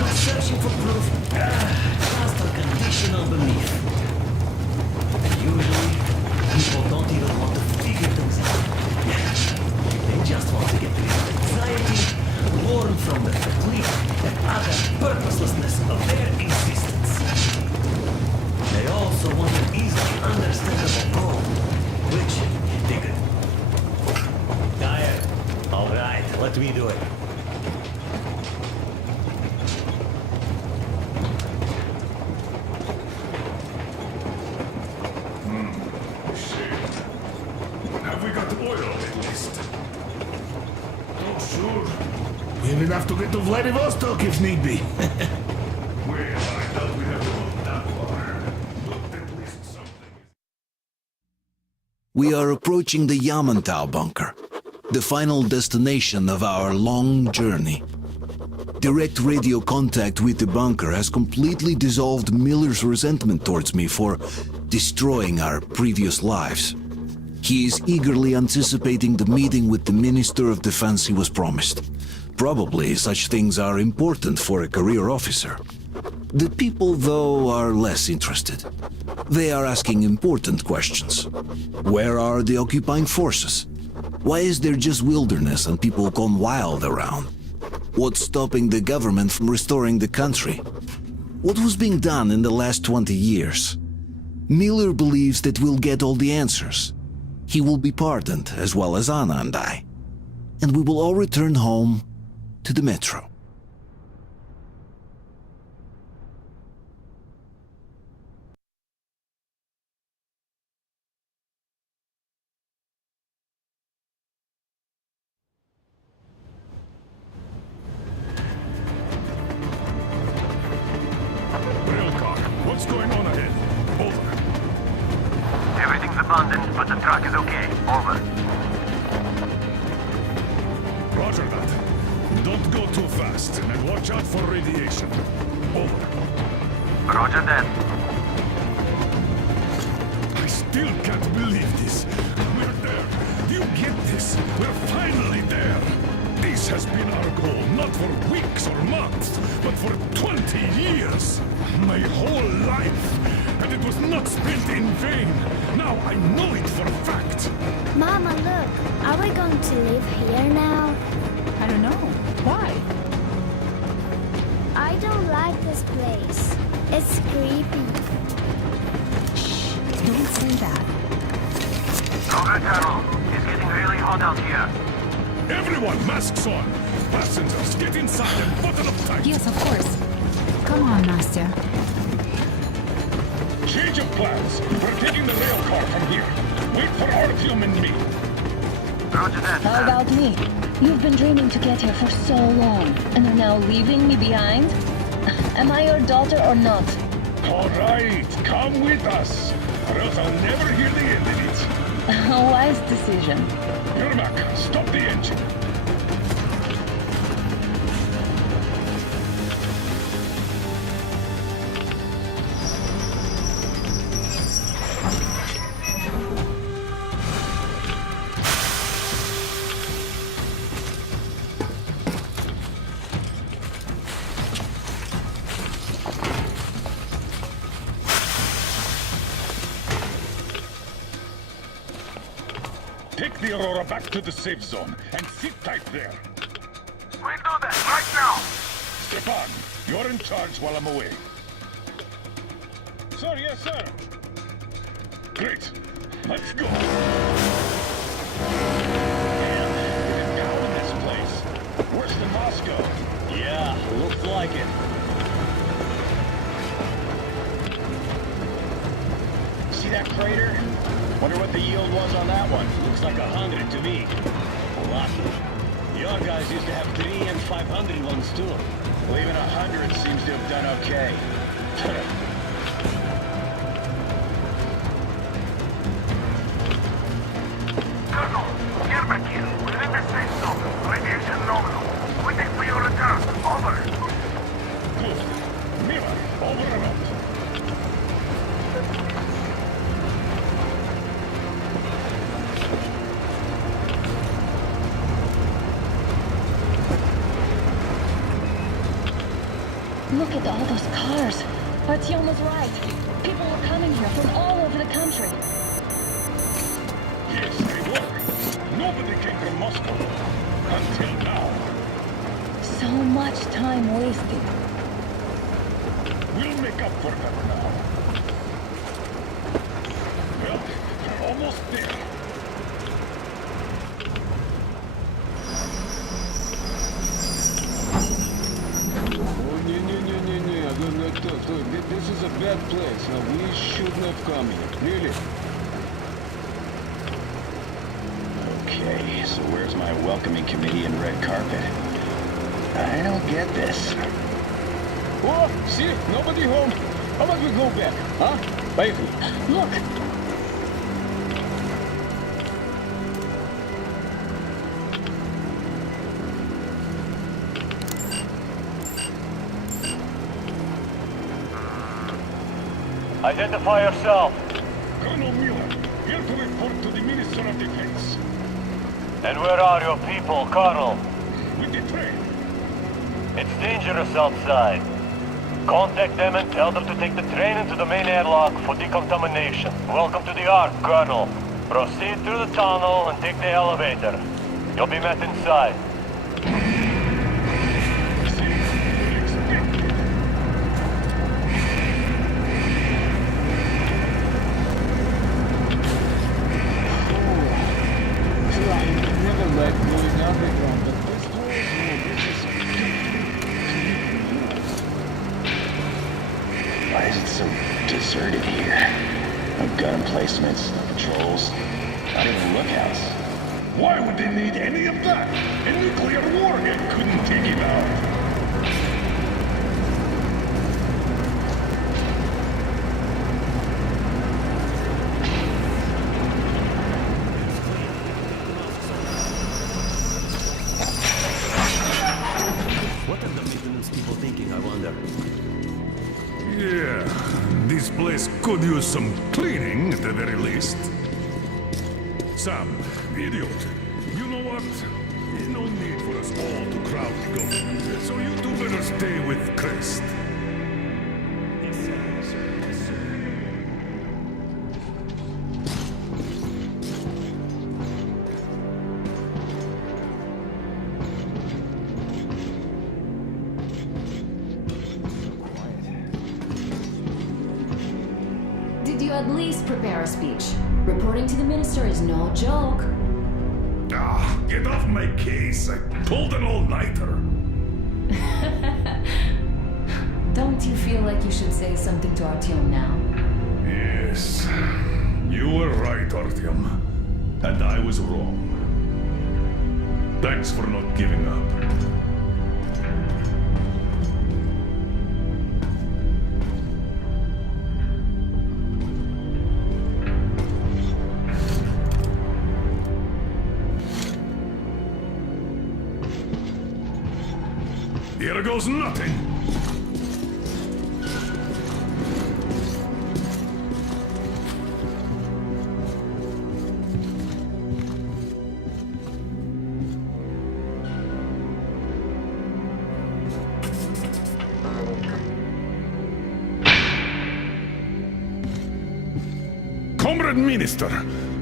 no searching for proof, just a conditional belief. And usually, people don't even want to figure things out. They just want to get rid of anxiety, learn from the complete and utter purposelessness of their existence. They also want an easily understandable goal, which they could... Tired? Alright, let me do it. Have we got oil at least? Oh, sure. We have enough to get to Vladivostok if need be. Well, I doubt we have to go that far. But at least something. We are approaching the Yamantau bunker, the final destination of our long journey. Direct radio contact with the bunker has completely dissolved Miller's resentment towards me for destroying our previous lives. He is eagerly anticipating the meeting with the Minister of Defense he was promised. Probably such things are important for a career officer. The people, though, are less interested. They are asking important questions. Where are the occupying forces? Why is there just wilderness and people gone wild around? What's stopping the government from restoring the country? What was being done in the last 20 years? Miller believes that we'll get all the answers. He will be pardoned, as well as Anna and I. And we will all return home to the metro. Railcar, what's going on ahead? Over. Everything's abandoned, but the truck is okay. Over. Roger that. Don't go too fast, and watch out for radiation. Over. Roger that. I still can't believe this. We're there. Do you get this? We're finally there. This has been our goal, not for weeks or months, but for 20 years. My whole life. And it was not spent in vain. Now I know it for a fact. Mama, look. Are we going to live here now? I don't know. Why? I don't like this place. It's creepy. Shh. Don't say that. Roger, Colonel. It's getting really hot out here. Everyone, masks on. Passengers, get inside and button up tight. Yes, of course. Come on, Nastya. Change of plans. We're taking the rail car from here. Wait for Artyom and me. How about me? You've been dreaming to get here for so long, and are now leaving me behind? Am I your daughter or not? All right, come with us, or else I'll never hear the end of it. A wise decision. Yermak, stop the engine. Take the Aurora back to the safe zone and sit tight there. We'll do that right now. Stefan, you're in charge while I'm away. Sir, yes, sir. Great. Let's go. Man, we're down in this place. Worse than Moscow. Yeah, looks like it. See that crater? Wonder what the yield was on that one. Looks like 100 to me. Lucky. Your guys used to have 3 and 500 ones too. Well, even 100 seems to have done okay. Colonel, Yermak here. We're in the safe zone. Radiation nominal. Waiting for your return. Over. Good. Miller, over and out. Look at all those cars. Artyom was right. People were coming here from all over the country. Yes, they were. Nobody came from Moscow. Until now. So much time wasted. We'll make up for them now. Well, we're almost there. This is a bad place. We should not come here. Really? Okay, so where's my welcoming committee and red carpet? I don't get this. Oh, see? Nobody home. How about we go back, huh? Поехали. Look! Identify yourself. Colonel Miller, here to report to the Minister of Defense. And where are your people, Colonel? With the train. It's dangerous outside. Contact them and tell them to take the train into the main airlock for decontamination. Welcome to the Ark, Colonel. Proceed through the tunnel and take the elevator. You'll be met inside. Why is it so deserted here? No gun emplacements, no patrols, not even lookouts. Why would they need any of that? A nuclear warhead couldn't take it out. What are the maintenance people thinking, I wonder? Yeah, this place could use some cleaning at the very least. Sam, idiot, you know what? There's no need for us all to crowd together. So you two better stay with Crest. Did you at least prepare a speech? Reporting to the minister is no joke. Ah, get off my case. I pulled an all-nighter. Don't you feel like you should say something to Artyom now? Yes, you were right, Artyom. And I was wrong. Thanks for not giving up. Here goes nothing! Comrade Minister,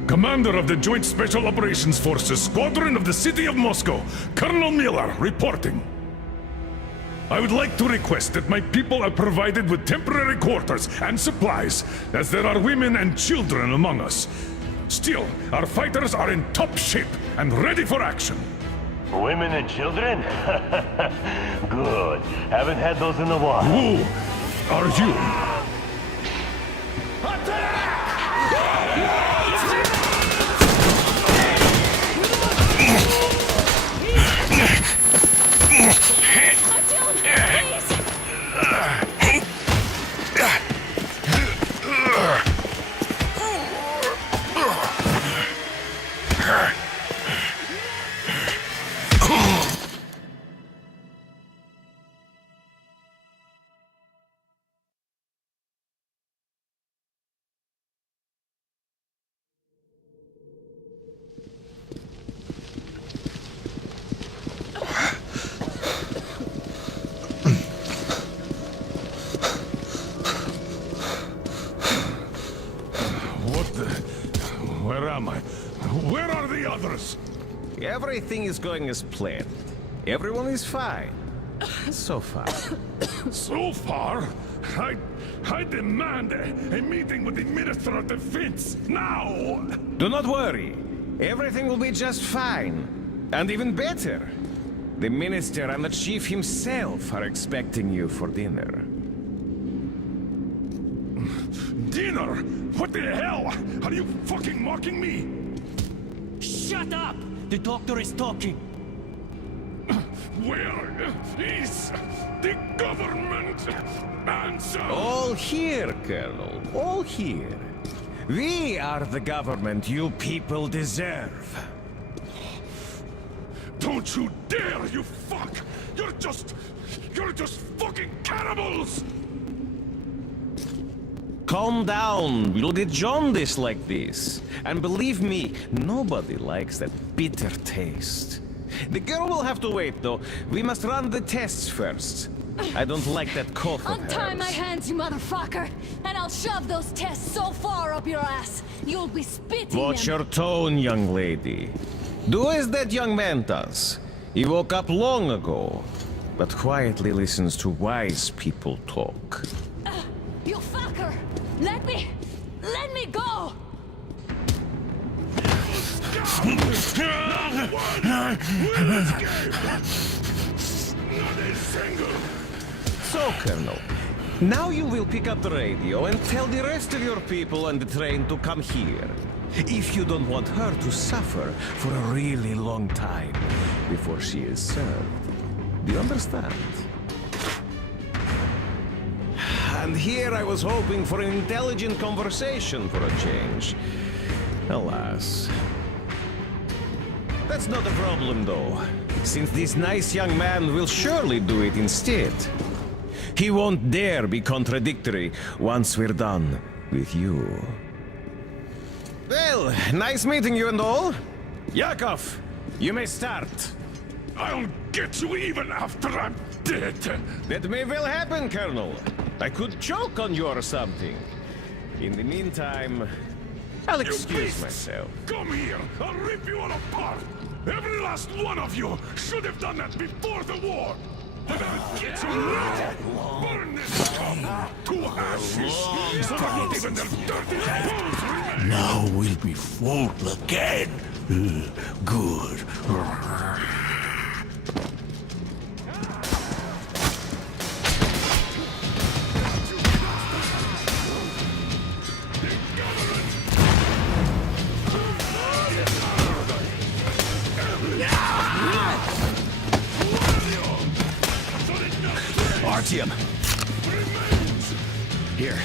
Commander of the Joint Special Operations Forces Squadron of the City of Moscow, Colonel Miller, reporting. I would like to request that my people are provided with temporary quarters and supplies, as there are women and children among us. Still, our fighters are in top shape and ready for action. Women and children? Good. Haven't had those in a while. Who are you? Where am I? Where are the others? Everything is going as planned. Everyone is fine. So far. So far? I demand a meeting with the Minister of Defense, now! Do not worry. Everything will be just fine. And even better. The Minister and the Chief himself are expecting you for dinner. Dinner? What the hell? Are you fucking mocking me? Shut up! The doctor is talking. Where is the government answer? All here, Colonel. All here. We are the government you people deserve. Don't you dare, you fuck! You're just fucking cannibals! Calm down. We'll get jaundice like this. And believe me, nobody likes that bitter taste. The girl will have to wait, though. We must run the tests first. I don't like that cough of Untie hers. my hands, you motherfucker, and I'll shove those tests so far up your ass, you'll be spitting Watch them. your tone, young lady. Do as that young man does. He woke up long ago, but quietly listens to wise people talk. You fucker! Let me go! So, Colonel, now you will pick up the radio and tell the rest of your people on the train to come here. If you don't want her to suffer for a really long time before she is served. Do you understand? And here I was hoping for an intelligent conversation for a change. Alas. That's not a problem, though, since this nice young man will surely do it instead. He won't dare be contradictory once we're done with you. Well, nice meeting you and all. Yakov, you may start. I'll get you even after I'm dead. That may well happen, Colonel. I could choke on you or something. In the meantime, I'll excuse myself. Come here! I'll rip you all apart! Every last one of you should have done that before the war! And I'll get you now! Burn this scum to ashes! So that not even their dirty bones remain! Now we'll be full again. Good. Artyom! Here.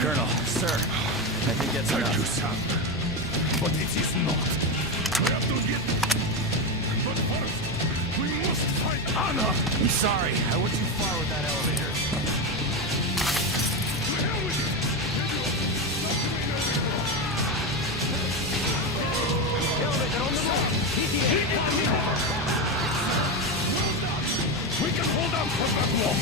Colonel, sir, I think that's enough. Thank you, son. But it is not. We have to get... But first, we must find Anna! I'm sorry, I went too far with that elevator. To hell with it! Elevator on the left! We can hold on for that long!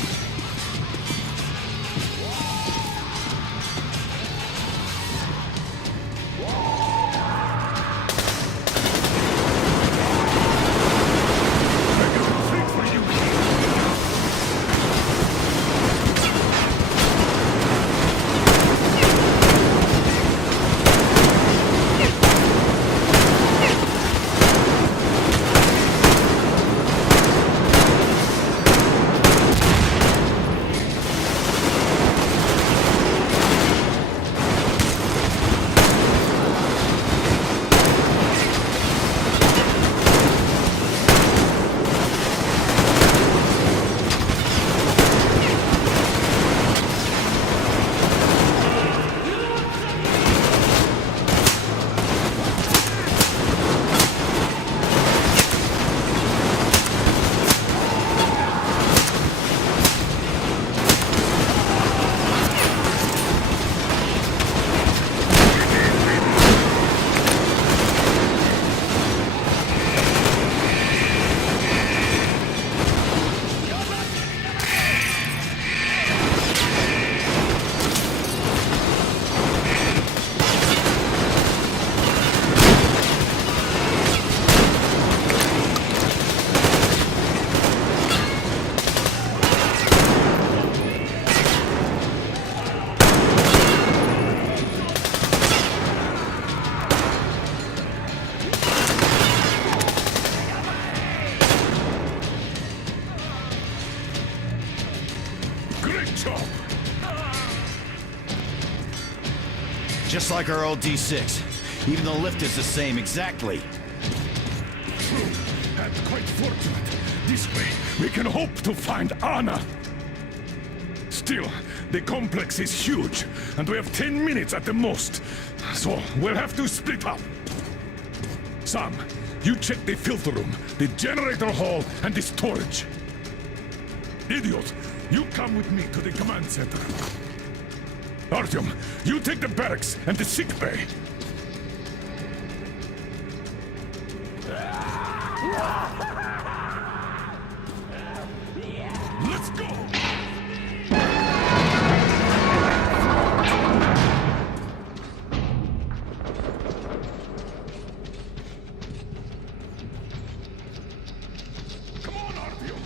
Just like our old D6. Even the lift is the same, exactly. True, and quite fortunate. This way, we can hope to find Anna. Still, the complex is huge, and we have 10 minutes at the most. So, we'll have to split up. Sam, you check the filter room, the generator hall, and the storage. Idiot, you come with me to the command center. Artyom, you take the barracks and the sick bay. Let's go! Come on, Artyom!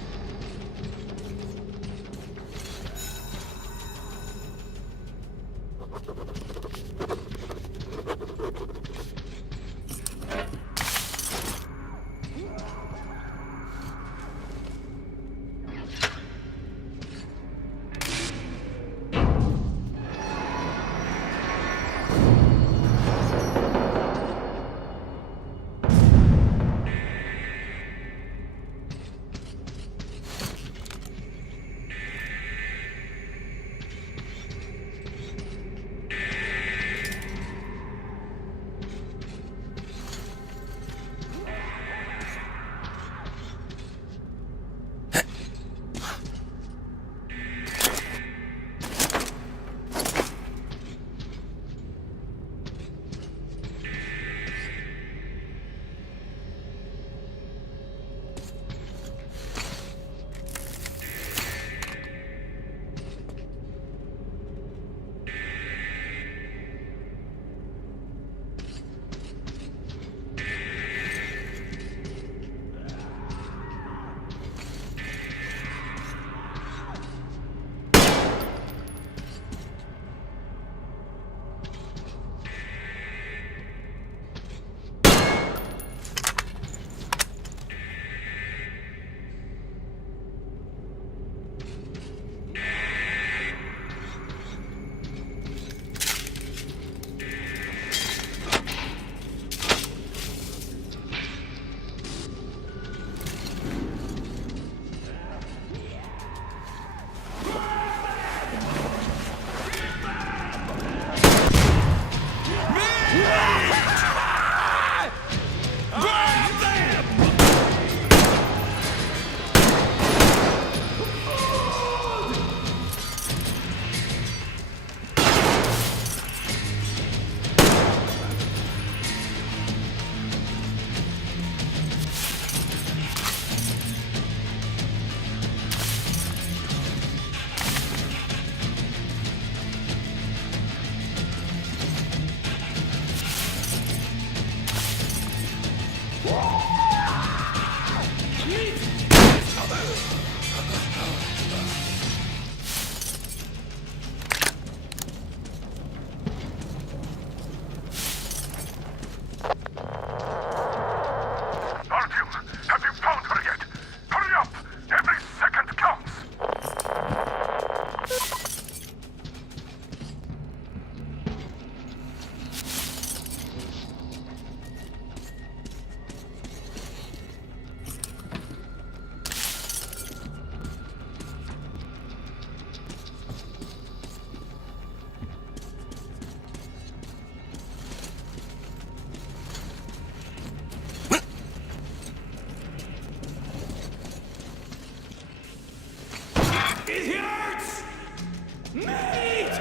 Artyom, have you found her yet? Hurry up! Every second counts! It hurts! Mate!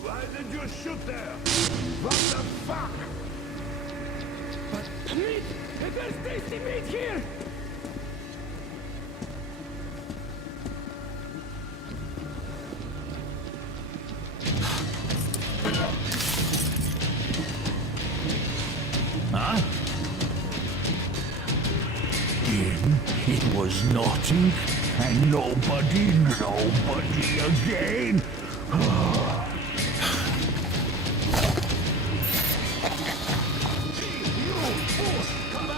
Why did you shoot there? What the fuck? But meat! There's tasty meat here! Huh? It was nothing, and nobody again. You fool! Come back!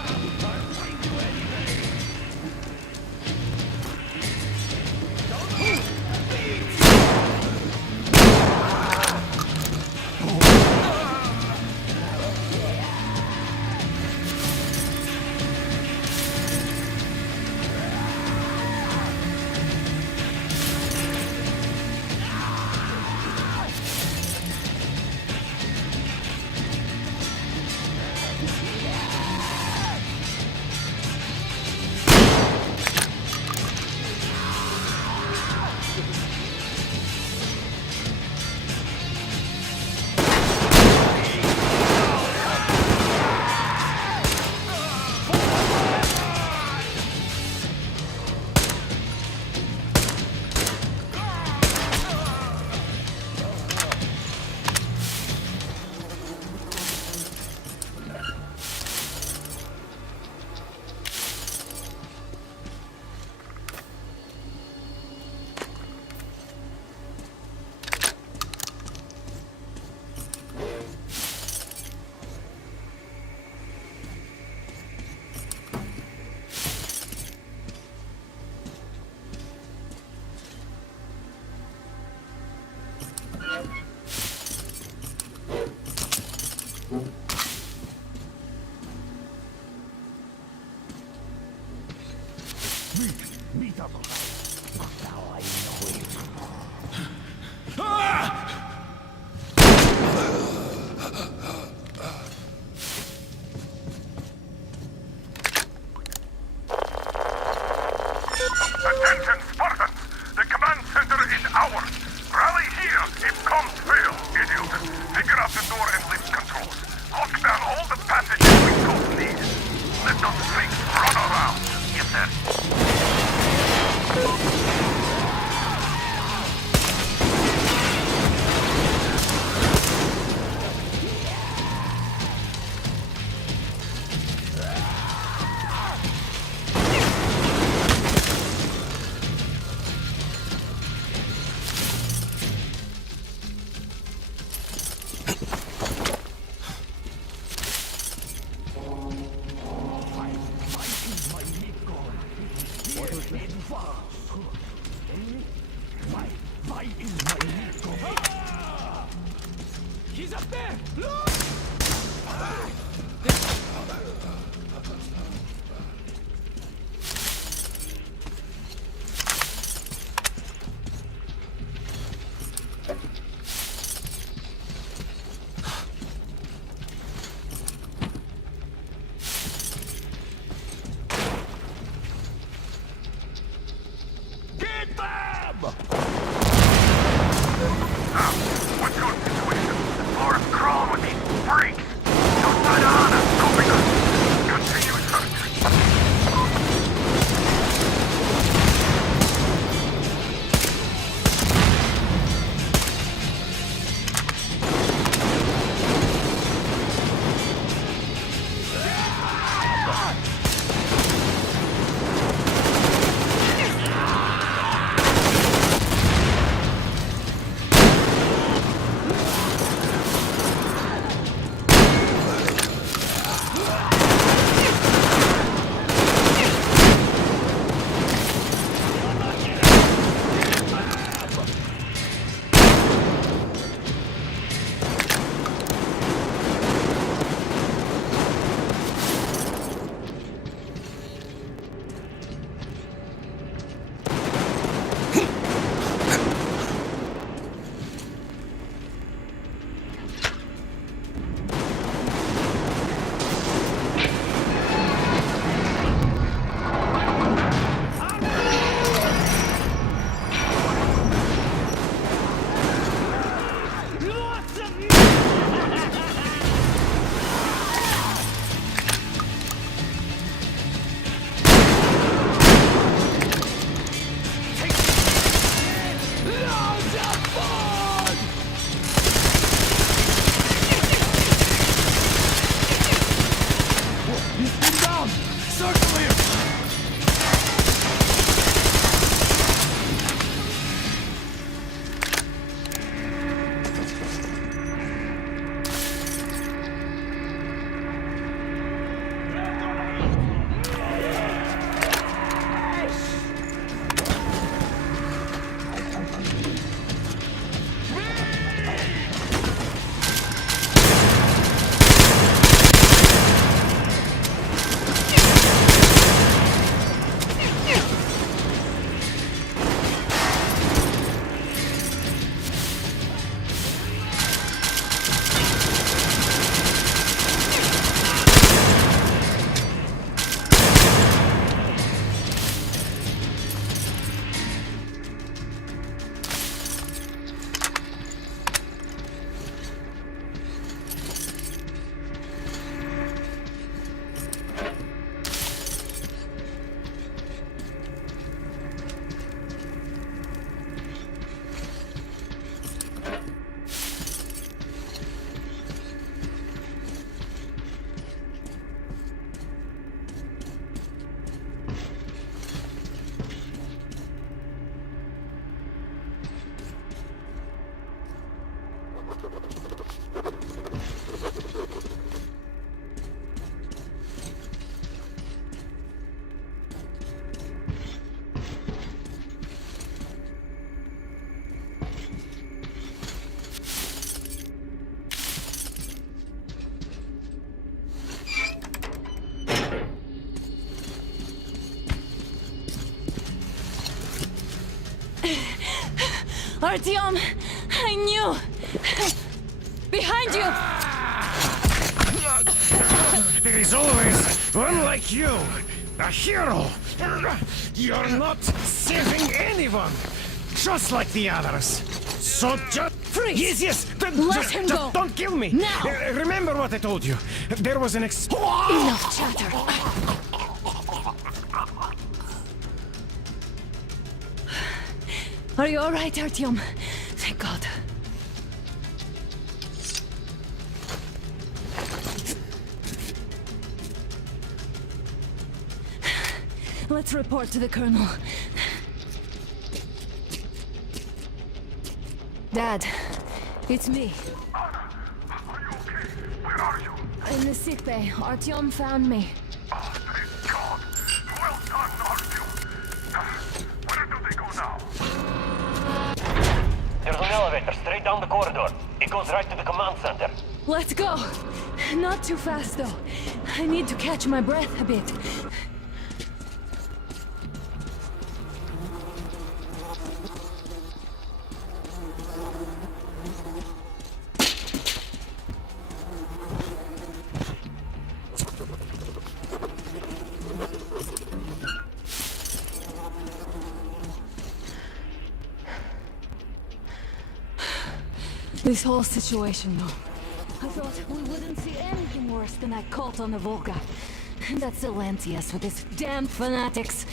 Meet up. Now I know it. Attention, Spartans! The command center is ours! Rally here if comms fail, idiots! Figure out the door and lift controls. Artyom, I knew! Behind you! There is always one like you, a hero. You're not saving anyone, just like the others. So just freeze. Yes. Let him go. Don't kill me. Now. Remember what I told you. There was an Enough chatter. Are you all right, Artyom? Thank God. Let's report to the Colonel. Dad, it's me. Anna, are you okay? Where are you? In the sick bay. Artyom found me. Oh, thank God. Well done, Artyom. Where do they go now? There's an elevator straight down the corridor. It goes right to the command center. Let's go. Not too fast, though. I need to catch my breath a bit. This whole situation, though. I thought we wouldn't see anything worse than that cult on the Volga. And that Silencius with his damn fanatics.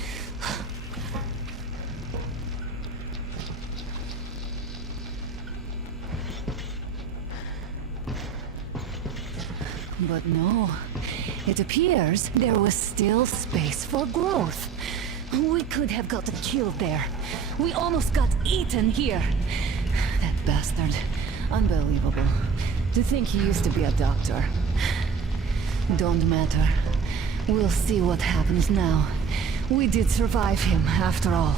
But no. It appears there was still space for growth. We could have gotten killed there. We almost got eaten here. That bastard. Unbelievable. To think he used to be a doctor. Don't matter. We'll see what happens now. We did survive him, after all.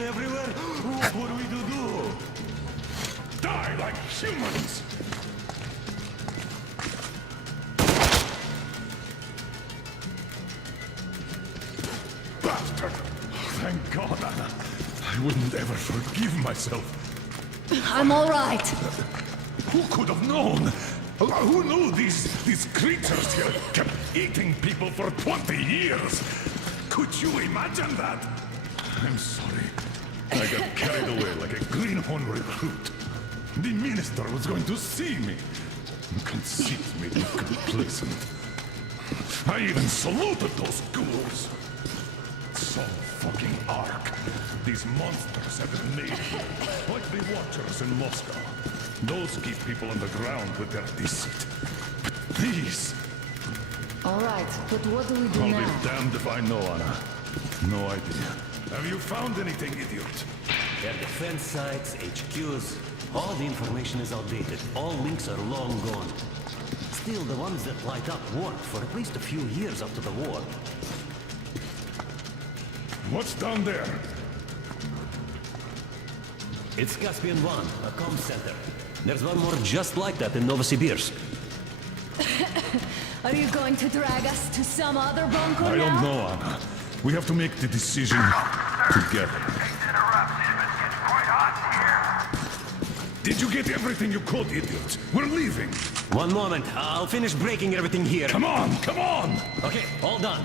Everywhere? What are we to do? Die like humans. Bastard! Thank God, Anna. I wouldn't ever forgive myself. I'm all right. Who could have known? Who knew these creatures here kept eating people for 20 years? Could you imagine that? I'm sorry. I got carried away like a greenhorn recruit. The minister was going to see me. Conceit made me complacent. I even saluted those ghouls. So fucking arc. These monsters have been made here, like the Watchers in Moscow. Those keep people on the ground with their deceit. But these... All right, but what do we do I'll now? be damned if I know, Anna. No idea. Have you found anything, idiot? Their defense sites, HQs, all the information is outdated. All links are long gone. Still, the ones that light up worked for at least a few years after the war. What's down there? It's Caspian 1, a comm center. There's one more just like that in Novosibirsk. Are you going to drag us to some other bunker I now? don't know, Anna. We have to make the decision together. Did you get everything you could, idiot? We're leaving. One moment. I'll finish breaking everything here. Come on, come on! Okay, all done.